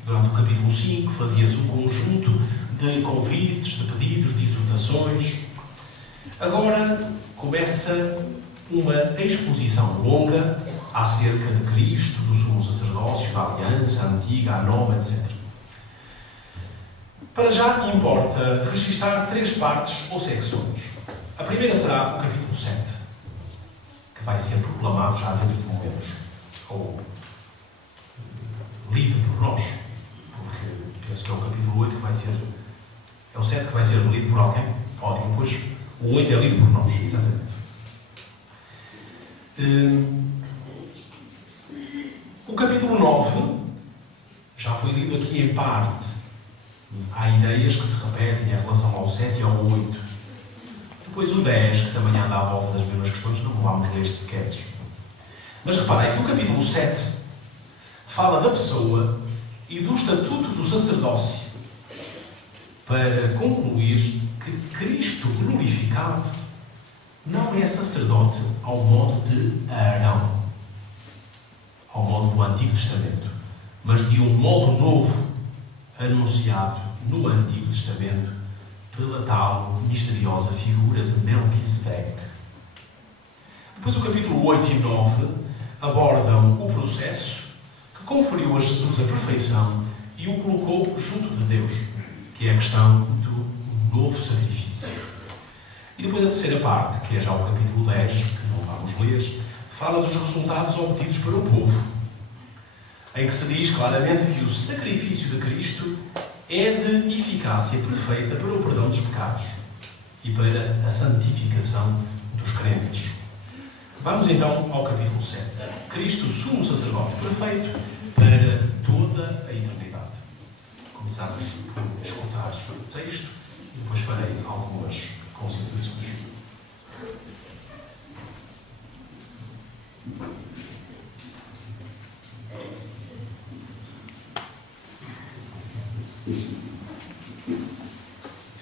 durante o capítulo 5, fazia-se um conjunto de convites, de pedidos, de exortações. Agora começa uma exposição longa acerca de Cristo, do sumo sacerdócio, da aliança antiga, a nova, etc. Para já importa registrar 3 partes ou secções. A primeira será o capítulo 7, que vai ser proclamado já dentro de momentos, ou lido por nós, porque penso que é o capítulo 8 que vai ser, é o 7 que vai ser lido por alguém, ótimo, pois o 8 é lido por nós, exatamente. O capítulo 9 já foi lido aqui em parte. Há ideias que se repetem em relação ao 7 e ao 8. Depois o 10, que também anda à volta das mesmas questões, não vamos ler sequer. Mas reparem que o capítulo 7 fala da pessoa e do estatuto do sacerdócio para concluir que Cristo glorificado não é sacerdote ao modo de Arão, ao modo do Antigo Testamento, mas de um modo novo anunciado no Antigo Testamento pela tal misteriosa figura de Melquisedeque. Depois o capítulo 8 e 9 abordam o processo que conferiu a Jesus a perfeição e o colocou junto de Deus, que é a questão do novo sacrifício. E depois a terceira parte, que é já o capítulo 10, que não vamos ler, fala dos resultados obtidos para o povo, em que se diz claramente que o sacrifício de Cristo é de eficácia perfeita para o perdão dos pecados e para a santificação dos crentes. Vamos então ao capítulo 7. Cristo, sumo sacerdote perfeito para toda a eternidade. Começamos por escutar o texto e depois farei algumas considerações.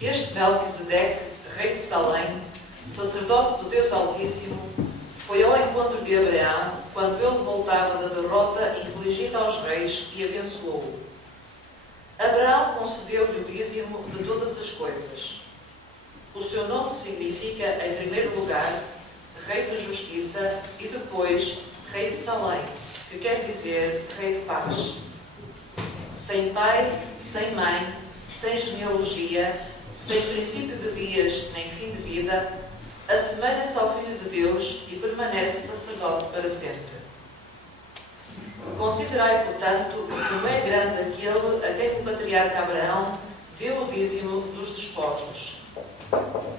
Este Melquisedeque, rei de Salém, sacerdote do Deus Altíssimo, foi ao encontro de Abraão quando ele voltava da derrota infligida aos reis e abençoou-o. Abraão concedeu-lhe o dízimo de todas as coisas. O seu nome significa, em primeiro lugar, Rei da Justiça e depois Rei de Salém, que quer dizer Rei de Paz. Sem pai, sem mãe, sem genealogia, sem princípio de dias nem fim de vida, assemelha-se ao Filho de Deus e permanece sacerdote para sempre. Considerai, portanto, que não é grande aquele a quem o patriarca Abraão deu o dízimo dos despojos.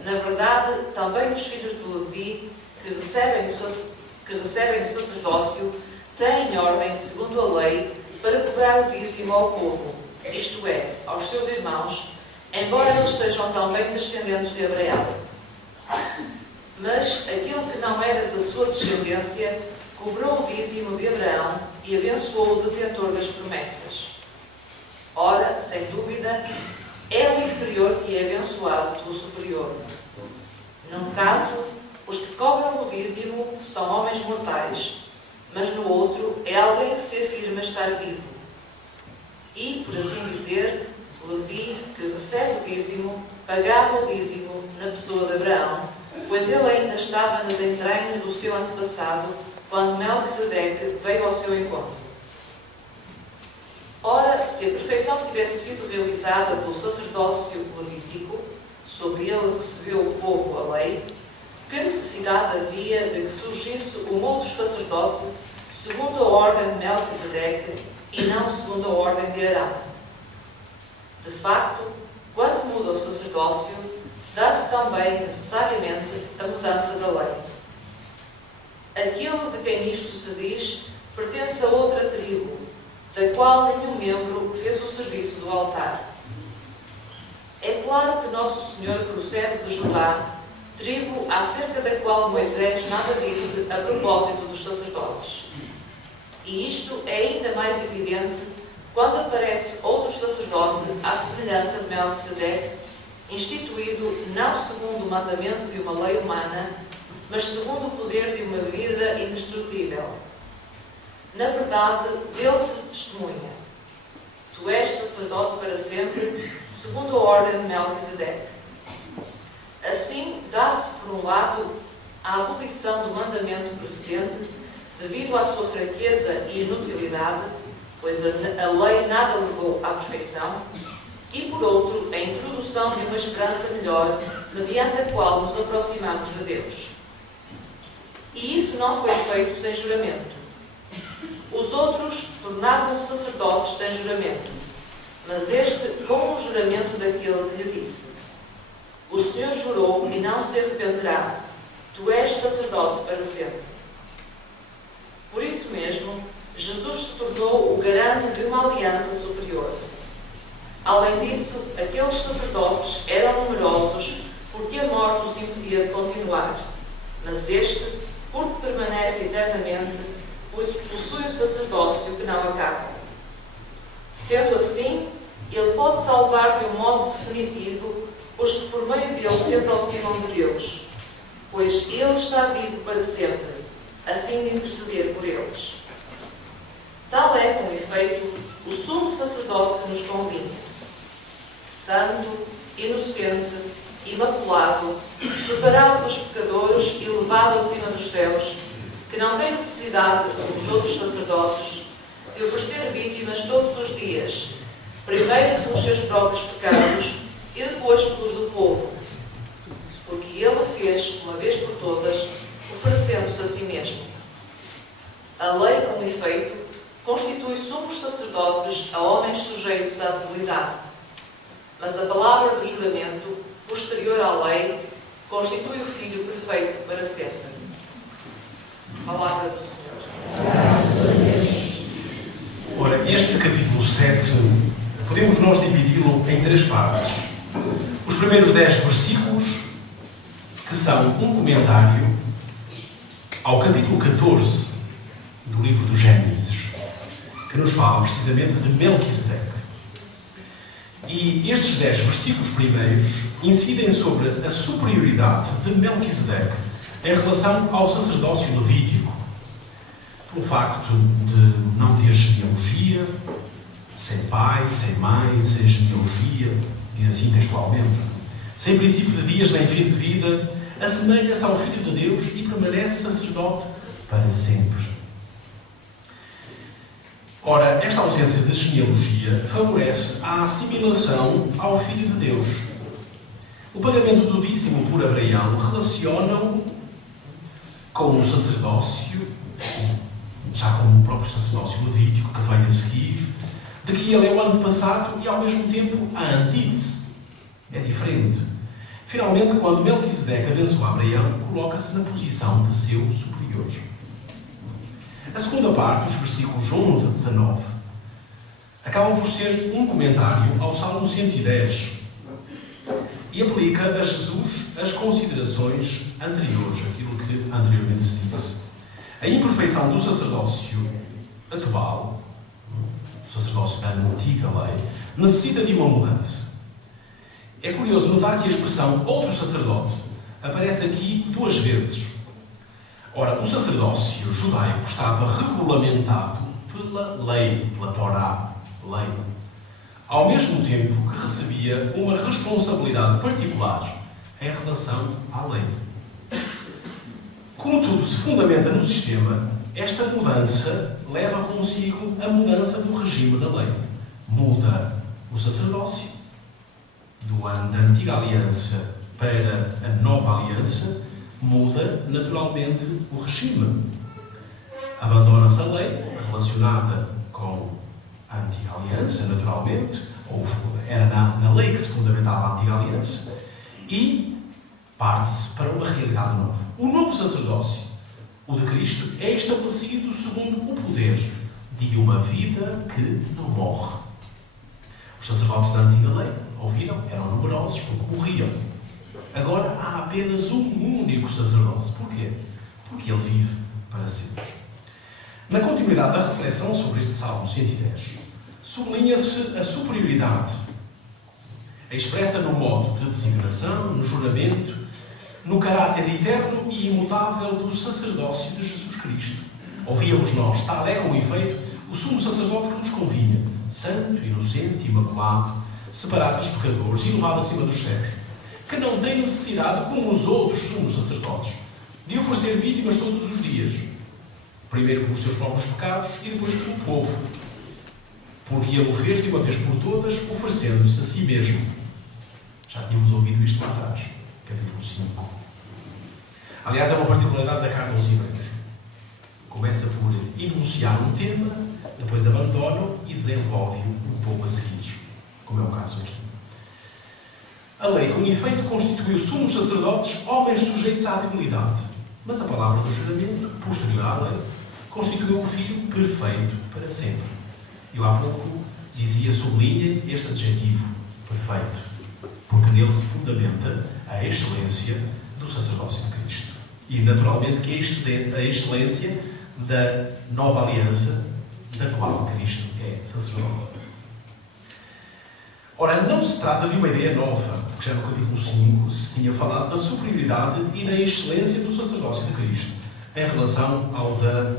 Na verdade, também os filhos de Levi, que recebem o sacerdócio, têm ordem, segundo a lei, para cobrar o dízimo ao povo, isto é, aos seus irmãos, embora eles sejam também descendentes de Abraão. Mas aquele que não era da sua descendência cobrou o dízimo de Abraão e abençoou o detentor das promessas. Ora, sem dúvida, é o inferior que é abençoado pelo superior. Num caso, os que cobram o dízimo são homens mortais, mas no outro é alguém que se afirma estar vivo. E, por assim dizer, Levi, que recebe o dízimo, pagava o dízimo na pessoa de Abraão, pois ele ainda estava nas entranhas do seu antepassado, quando Melquisedeque veio ao seu encontro. Ora, se a perfeição tivesse sido realizada pelo sacerdócio levítico, sobre ele recebeu o povo a lei, que necessidade havia de que surgisse um outro sacerdote segundo a ordem de Melquisedeque e não segundo a ordem de Arão? De facto, quando muda o sacerdócio, dá-se também necessariamente a mudança da lei. Aquele de quem isto se diz pertence a outra tribo, da qual nenhum membro fez o serviço do altar. É claro que Nosso Senhor procede de Judá, tribo acerca da qual Moisés nada disse a propósito dos sacerdotes. E isto é ainda mais evidente quando aparece outro sacerdote à semelhança de Melquisedeque, instituído não segundo o mandamento de uma lei humana, mas segundo o poder de uma vida indestrutível. Na verdade, dele se testemunha: tu és sacerdote para sempre, segundo a ordem de Melquisedeque. Assim, dá-se, por um lado, a abolição do mandamento precedente, devido à sua fraqueza e inutilidade, pois a lei nada levou à perfeição, e, por outro, a introdução de uma esperança melhor, mediante a qual nos aproximamos de Deus. E isso não foi feito sem juramento. Os outros tornavam-se sacerdotes sem juramento, mas este com o juramento daquele que lhe disse: o Senhor jurou e não se arrependerá, tu és sacerdote para sempre. Por isso mesmo, Jesus se tornou o garante de uma aliança superior. Além disso, aqueles sacerdotes eram numerosos, porque a morte os impedia de continuar. Mas este, porque permanece eternamente, possui o sacerdócio que não acaba. Sendo assim, ele pode salvar de um modo definitivo os que por meio dele se aproximam de Deus, pois ele está vivo para sempre, a fim de interceder por eles. Tal é, com efeito, o sumo sacerdote que nos convinha. Santo, inocente, imaculado, separado dos pecadores e levado acima dos céus, que não tem necessidade, como os outros sacerdotes, de oferecer vítimas todos os dias, primeiro pelos seus próprios pecados e depois pelos do povo, porque ele fez, uma vez por todas, oferecendo-se a si mesmo. A lei, com efeito, constitui sumos sacerdotes a homens sujeitos à debilidade, mas a palavra do juramento, posterior à lei, constitui o Filho perfeito para sempre. Palavra do Senhor. Ora, este capítulo 7, podemos nós dividi-lo em 3 partes. Os primeiros 10 versículos, que são um comentário ao capítulo 14 do livro do Gênesis, que nos fala precisamente de Melquisedeque. E estes 10 versículos primeiros incidem sobre a superioridade de Melquisedeque em relação ao sacerdócio levítico, pelo facto de não ter genealogia, sem pai, sem mãe, sem genealogia, diz assim textualmente, sem princípio de dias nem fim de vida, assemelha-se ao Filho de Deus e permanece sacerdote para sempre. Ora, esta ausência de genealogia favorece a assimilação ao Filho de Deus. O pagamento do dízimo por Abraão relaciona-o com o sacerdócio, já como o próprio sacerdócio levítico que vem a seguir, de que ele é o antepassado e, ao mesmo tempo, a antítese. É diferente. Finalmente, quando Melquisedeque abençoa Abraão, coloca-se na posição de seu superior. A segunda parte, os versículos 11 a 19, acabam por ser um comentário ao Salmo 110 e aplica a Jesus as considerações anteriores, aquilo que anteriormente se disse. A imperfeição do sacerdócio atual, o sacerdócio da antiga lei, necessita de uma mudança. É curioso notar que a expressão outro sacerdote aparece aqui 2 vezes. Ora, o sacerdócio judaico estava regulamentado pela lei, pela Torá, lei. ao mesmo tempo que recebia uma responsabilidade particular em relação à lei. Como tudo se fundamenta no sistema, esta mudança leva consigo a mudança do regime da lei. Muda o sacerdócio da antiga aliança para a nova aliança, muda naturalmente o regime. Abandona-se a lei relacionada com a antiga aliança, naturalmente, ou era na lei que se fundamentava a antiga aliança, e parte-se para uma realidade nova. O novo sacerdócio, o de Cristo, é estabelecido segundo o poder de uma vida que não morre. Os sacerdotes da antiga lei, ouviram, eram numerosos porque morriam. Agora há apenas um único sacerdócio. Porquê? Porque ele vive para sempre. Na continuidade da reflexão sobre este Salmo 110, sublinha-se a superioridade expressa no modo de designação, no juramento, no caráter eterno e imutável do sacerdócio de Jesus Cristo. Ouvíamos nós, tal é com efeito o sumo sacerdote que nos convinha, santo, inocente, imaculado, separado dos pecadores e elevado acima dos céus, que não tem necessidade, como os outros sumos sacerdotes, de oferecer vítimas todos os dias, primeiro pelos seus próprios pecados e depois pelo povo, porque ele o fez de uma vez por todas, oferecendo-se a si mesmo. Já tínhamos ouvido isto lá atrás, capítulo 5. Aliás, é uma particularidade da carta aos Hebreus. Começa por enunciar um tema, depois abandona-o e desenvolve-o um pouco a seguir, como é o caso aqui. A lei, com efeito, constituiu sumos sacerdotes, homens sujeitos à dignidade. Mas a palavra do juramento, posterior à lei, constituiu o Filho perfeito para sempre. Eu há pouco dizia, sublinha este adjetivo, perfeito, porque nele se fundamenta a excelência do sacerdócio de Cristo. E, naturalmente, que a excelência da nova aliança, da qual Cristo é sacerdote. Ora, não se trata de uma ideia nova, porque já no capítulo 5 se tinha falado da superioridade e da excelência do sacerdócio de Cristo em relação ao da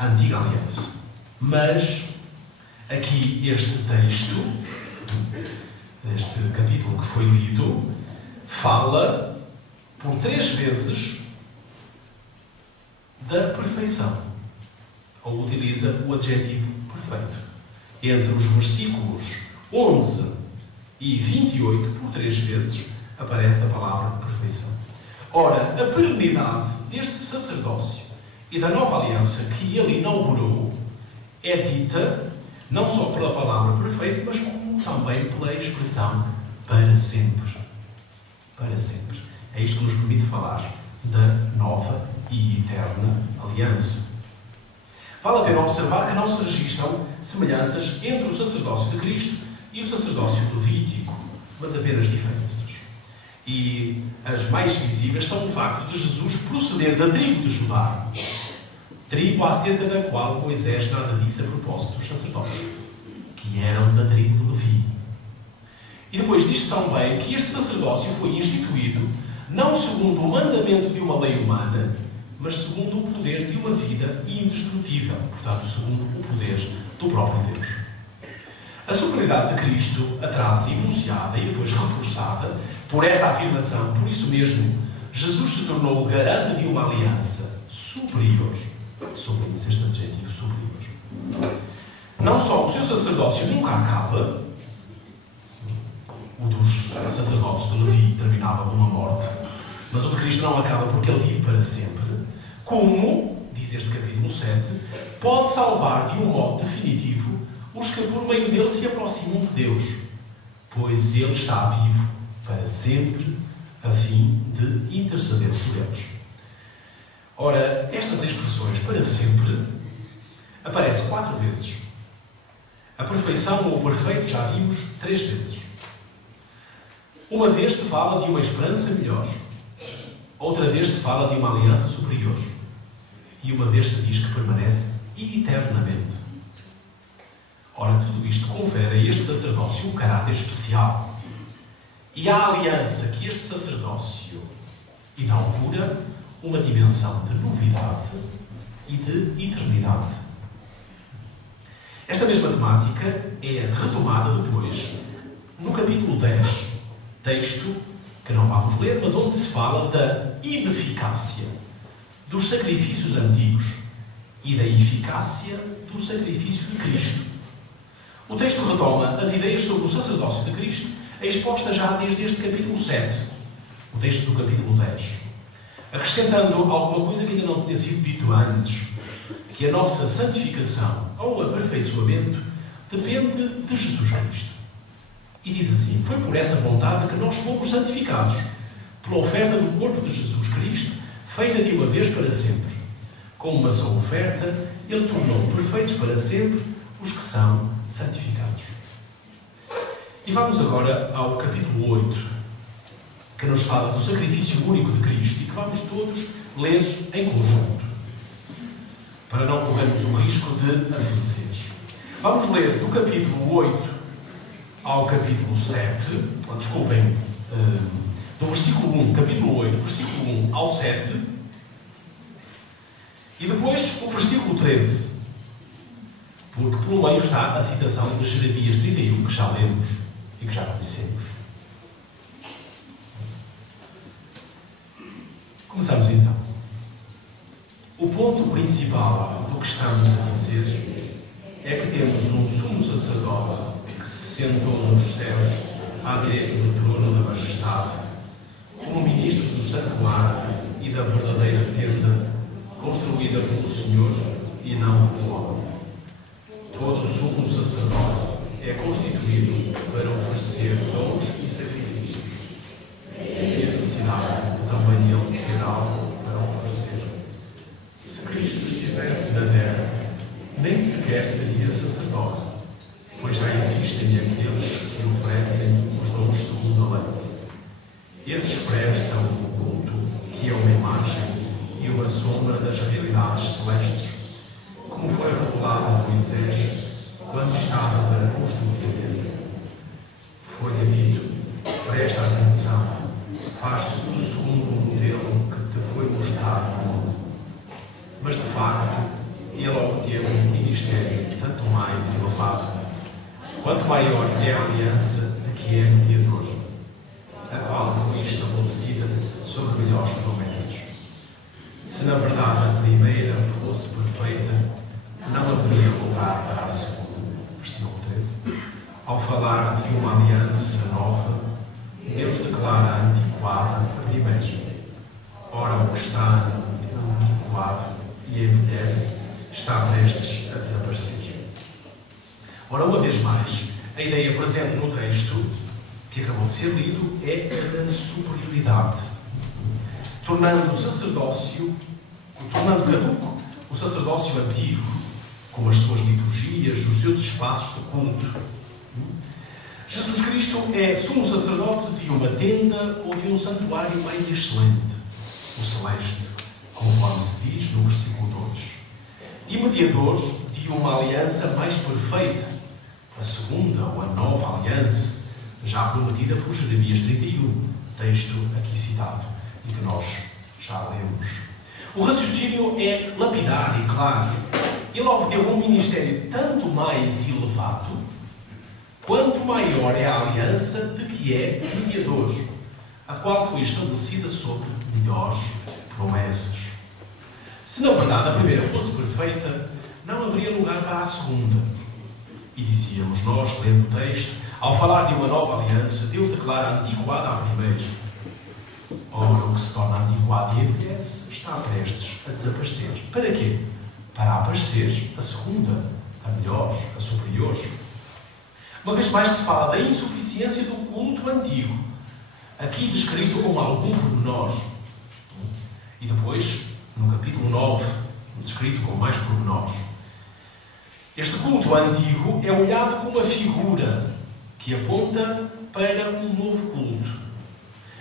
antiga aliança. Mas, aqui este texto, este capítulo que foi lido, fala por 3 vezes da perfeição, ou utiliza o adjetivo perfeito. Entre os versículos 11 e 28, por 3 vezes, aparece a palavra perfeição. Ora, a perenidade deste sacerdócio e da nova aliança que ele inaugurou é dita não só pela palavra perfeito, mas como também pela expressão para sempre. Para sempre. É isto que nos permite falar da nova e eterna aliança. Vale a pena observar que não se registram semelhanças entre o sacerdócio de Cristo e o sacerdócio levítico, mas apenas diferenças. E as mais visíveis são o facto de Jesus proceder da tribo de Judá, tribo acerca da qual Moisés nada disse a propósito dos sacerdotes, que eram da tribo de Levi. E depois diz também que este sacerdócio foi instituído não segundo o mandamento de uma lei humana, mas segundo o poder de uma vida indestrutível, portanto, segundo o poder do próprio Deus. A superioridade de Cristo atrás enunciada e depois reforçada por essa afirmação, por isso mesmo, Jesus se tornou o garante de uma aliança superior. Sublinha-se este adjetivo superior. Não só o seu sacerdócio nunca acaba, o dos sacerdotes de Levi terminava numa morte, mas o de Cristo não acaba porque ele vive para sempre, como, diz este capítulo 7, pode salvar de um modo definitivo os que por meio dele se aproximam de Deus, pois ele está vivo para sempre, a fim de interceder por eles. Ora, estas expressões para sempre aparecem 4 vezes. A perfeição ou o perfeito já vimos 3 vezes. Uma vez se fala de uma esperança melhor, outra vez se fala de uma aliança superior, e uma vez se diz que permanece eternamente. Ora, tudo isto confere a este sacerdócio um caráter especial. E à aliança que este sacerdócio inaugura uma dimensão de novidade e de eternidade. Esta mesma temática é retomada depois no capítulo 10, texto que não vamos ler, mas onde se fala da ineficácia dos sacrifícios antigos e da eficácia do sacrifício de Cristo. O texto retoma as ideias sobre o sacerdócio de Cristo, expostas já desde este capítulo 7, o texto do capítulo 10, acrescentando alguma coisa que ainda não tinha sido dito antes, que a nossa santificação ou aperfeiçoamento depende de Jesus Cristo. E diz assim: foi por essa vontade que nós fomos santificados, pela oferta do corpo de Jesus Cristo, feita de uma vez para sempre. Com uma só oferta, Ele tornou perfeitos para sempre os que são santificados. E vamos agora ao capítulo 8, que nos fala do sacrifício único de Cristo e que vamos todos ler em conjunto, para não corrermos o risco de adoecer. Vamos ler do capítulo 8 ao capítulo 7, desculpem, do versículo 1, capítulo 8, versículo 1 ao 7, e depois o versículo 13, porque pelo meio está a citação de Jeremias 31, que já lemos e que já conhecemos. Começamos então. O ponto principal do que estamos a dizer é que temos um sumo sacerdote que se sentou nos céus à direita do trono da majestade, como ministro do santuário e da verdadeira tenda, construída pelo Senhor e não pelo homem. Todo sumo sacerdote é constituído para oferecer dons e sacrifícios. É necessidade também ele ter algo para oferecer. Se Cristo estivesse na terra, nem sequer seria sacerdote, pois já existem aqueles que oferecem os dons segundo a lei. Esses prestam o culto, que é uma imagem e uma sombra das realidades celestes, como foi revelado a Moisés quando estava para construir a tenda. Foi-lhe dito: presta atenção, faz tudo segundo o modelo que te foi mostrado no mundo. Mas de facto, ele obteve um ministério tanto mais elevado, quanto maior é a aliança de que é mediador, a qual foi estabelecida sobre melhores promessas. Se na verdade a primeira fosse perfeita, não haveria lugar para a segunda. Versículo 13. Ao falar de uma aliança nova, Deus declara antiquada a primeira. Ora, o que está antiquado e envelhece está prestes a desaparecer. Ora, uma vez mais, a ideia presente no texto que acabou de ser lido é a da superioridade, tornando caduco o sacerdócio antigo, com as suas liturgias, os seus espaços de culto. Jesus Cristo é sumo sacerdote de uma tenda ou de um santuário mais excelente, o celeste, conforme se diz no versículo 2, e mediador de uma aliança mais perfeita, a segunda ou a nova aliança, já prometida por Jeremias 31, texto aqui citado e que nós já lemos. O raciocínio é lapidar e claro. Ele obteve um ministério tanto mais elevado, quanto maior é a aliança de que é mediador, a qual foi estabelecida sobre melhores promessas. Se na verdade a primeira fosse perfeita, não haveria lugar para a segunda. E dizíamos nós, lendo o texto, ao falar de uma nova aliança, Deus declara antiquada a primeira. Ora, o que se torna antiquado e envelhece está prestes a desaparecer. Para quê? Para aparecer a segunda, a melhor, a superior. Uma vez mais se fala da insuficiência do culto antigo, aqui descrito com algum pormenor. E depois, no capítulo 9, descrito com mais pormenores. Este culto antigo é olhado como uma figura que aponta para um novo culto.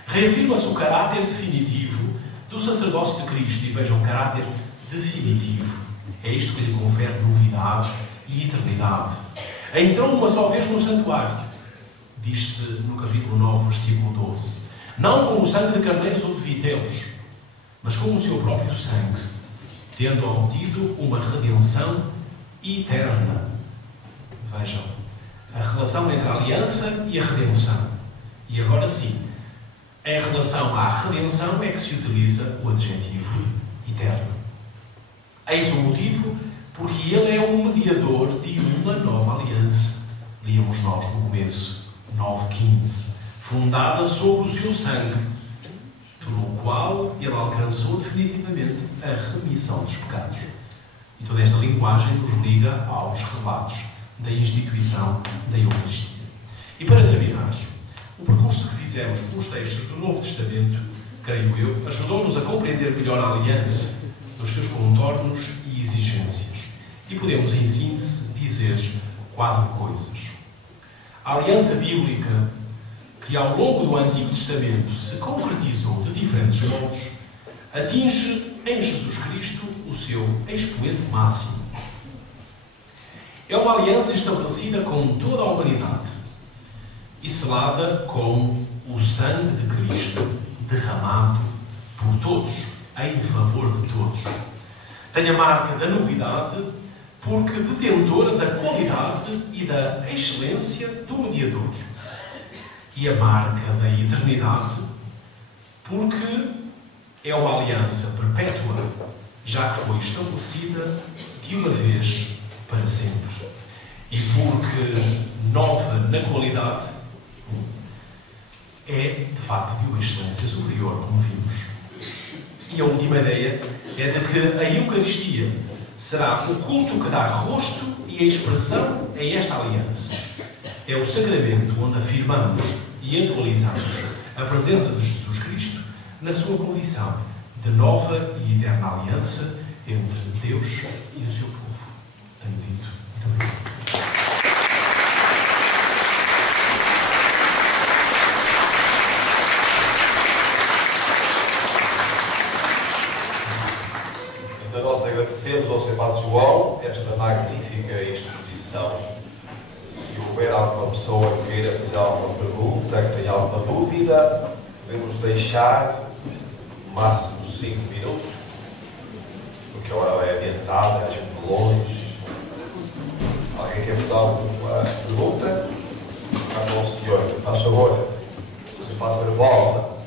Reafirma-se o caráter definitivo do sacerdócio de Cristo. E vejam, caráter definitivo. É isto que lhe confere novidade e eternidade. Entrou uma só vez no santuário, diz-se no capítulo 9, versículo 12. Não com o sangue de carneiros ou de vitelos, mas com o seu próprio sangue, tendo obtido uma redenção eterna. Vejam, a relação entre a aliança e a redenção. E agora sim, em relação à redenção é que se utiliza o adjetivo eterno. Eis o motivo porque ele é um mediador de uma nova aliança. Líamos nós no começo, 9:15. Fundada sobre o seu sangue, pelo qual ele alcançou definitivamente a remissão dos pecados. E toda esta linguagem nos liga aos relatos da instituição da Eucaristia. E para terminar, o percurso que fizemos pelos textos do Novo Testamento, creio eu, ajudou-nos a compreender melhor a aliança, os seus contornos e exigências. E podemos, em síntese, dizer 4 coisas. A aliança bíblica, que ao longo do Antigo Testamento se concretizou de diferentes modos, atinge em Jesus Cristo o seu expoente máximo. É uma aliança estabelecida com toda a humanidade e selada com o sangue de Cristo derramado por todos, em favor de todos. Tem a marca da novidade, porque detentora da qualidade e da excelência do mediador. E a marca da eternidade, porque é uma aliança perpétua, já que foi estabelecida de uma vez para sempre. E porque nova na qualidade, é de facto de uma excelência superior, como vimos. E a última ideia é de que a Eucaristia será o culto que dá rosto e expressão a esta aliança. É o sacramento onde afirmamos e atualizamos a presença de Jesus Cristo na sua condição de nova e eterna aliança entre Deus e o seu povo. Tenho dito. Muito obrigado. Então nós agradecemos ao Sr. Padre João esta magnífica exposição. Se houver alguma pessoa que queira fazer alguma pergunta, que tenha alguma dúvida, podemos deixar no máximo 5 minutos, porque a hora é adiantada, é de longe. Alguém quer fazer alguma pergunta? Para o senhor, faz favor. Sr. Padre Barbosa.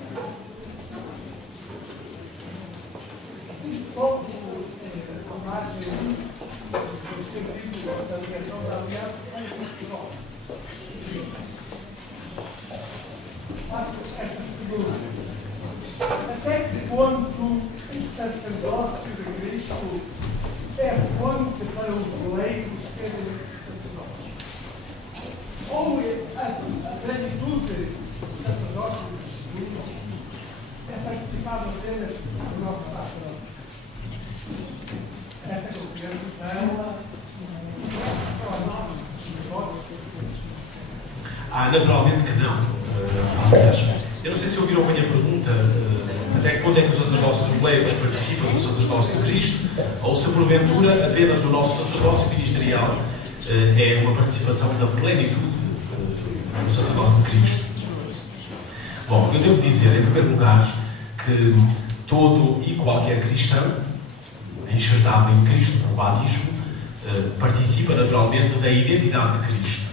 Da ligação da aliança com o sacerdote. Faço essa pergunta. Até que ponto o sacerdócio de Cristo é fonte para os leigos serem sacerdotes? Ou a plenitude do sacerdócio de Cristo é participado apenas do nosso sacerdote? Esta confiança dela. Naturalmente que não. Aliás, eu não sei se ouviram bem a pergunta, até que ponto é que o sacerdócio dos leigos participa do sacerdócio de Cristo, ou se porventura apenas o nosso sacerdócio ministerial é uma participação da plenitude do sacerdócio de Cristo. Bom, eu devo dizer, em primeiro lugar, que todo e qualquer cristão, enxertado em Cristo pelo batismo, participa naturalmente da identidade de Cristo.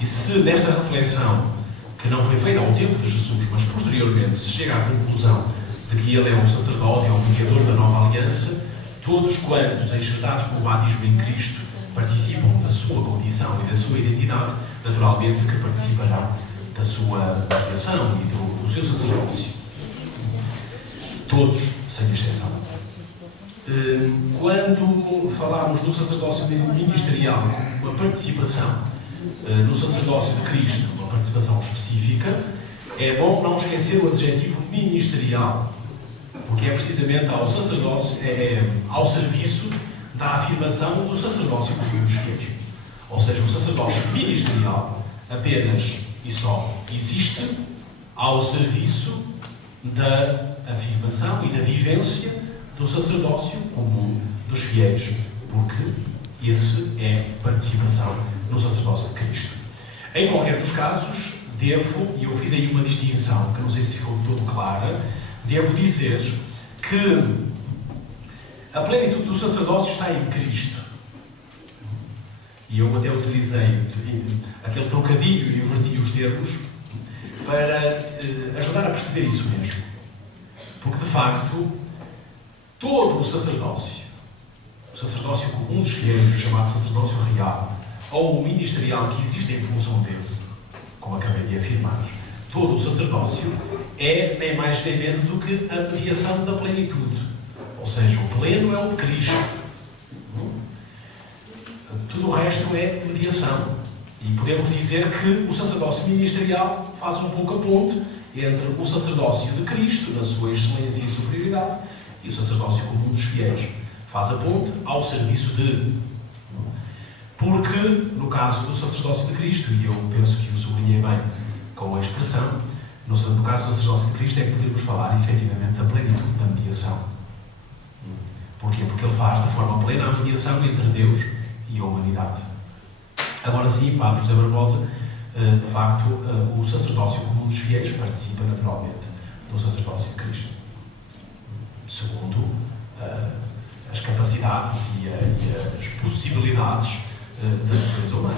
E se nesta reflexão, que não foi feita ao tempo de Jesus, mas posteriormente se chega à conclusão de que ele é um sacerdote, é um mediador da nova aliança, todos quantos enxertados pelo batismo em Cristo participam da sua condição e da sua identidade, naturalmente que participarão da sua criação e do seu sacerdócio. Todos, sem exceção. Quando falarmos do sacerdócio ministerial, uma participação no sacerdócio de Cristo, uma participação específica, é bom não esquecer o adjetivo ministerial, porque é precisamente ao sacerdócio, ao serviço da afirmação do sacerdócio que Deus fez. Ou seja, o sacerdócio ministerial apenas e só existe ao serviço da afirmação e da vivência do sacerdócio comum dos fiéis, porque esse é participação no sacerdócio de Cristo. Em qualquer dos casos, devo, e eu fiz aí uma distinção que não sei se ficou todo clara, devo dizer que a plenitude do sacerdócio está em Cristo. E eu até utilizei aquele trocadilho e inverti os termos para ajudar a perceber isso mesmo. Porque, de facto, todo o sacerdócio comum dos fiéis, o chamado sacerdócio real, ou o ministerial que existe em função desse, como acabei de afirmar, todo o sacerdócio é nem mais nem menos do que a mediação da plenitude. Ou seja, o pleno é o de Cristo. Tudo o resto é mediação. E podemos dizer que o sacerdócio ministerial faz um pouco a ponte entre o sacerdócio de Cristo, na sua excelência e superioridade, e o sacerdócio comum dos fiéis. Faz a ponte ao serviço de. Porque, no caso do sacerdócio de Cristo, e eu penso que o sublinhei bem com a expressão, no caso do sacerdócio de Cristo é que podemos falar, efetivamente, da plenitude da mediação. Porquê? Porque ele faz de forma plena a mediação entre Deus e a humanidade. Agora sim, Padre José Barbosa, de facto, o sacerdócio comum dos fiéis participa naturalmente do sacerdócio de Cristo, segundo as capacidades e as possibilidades da natureza humana.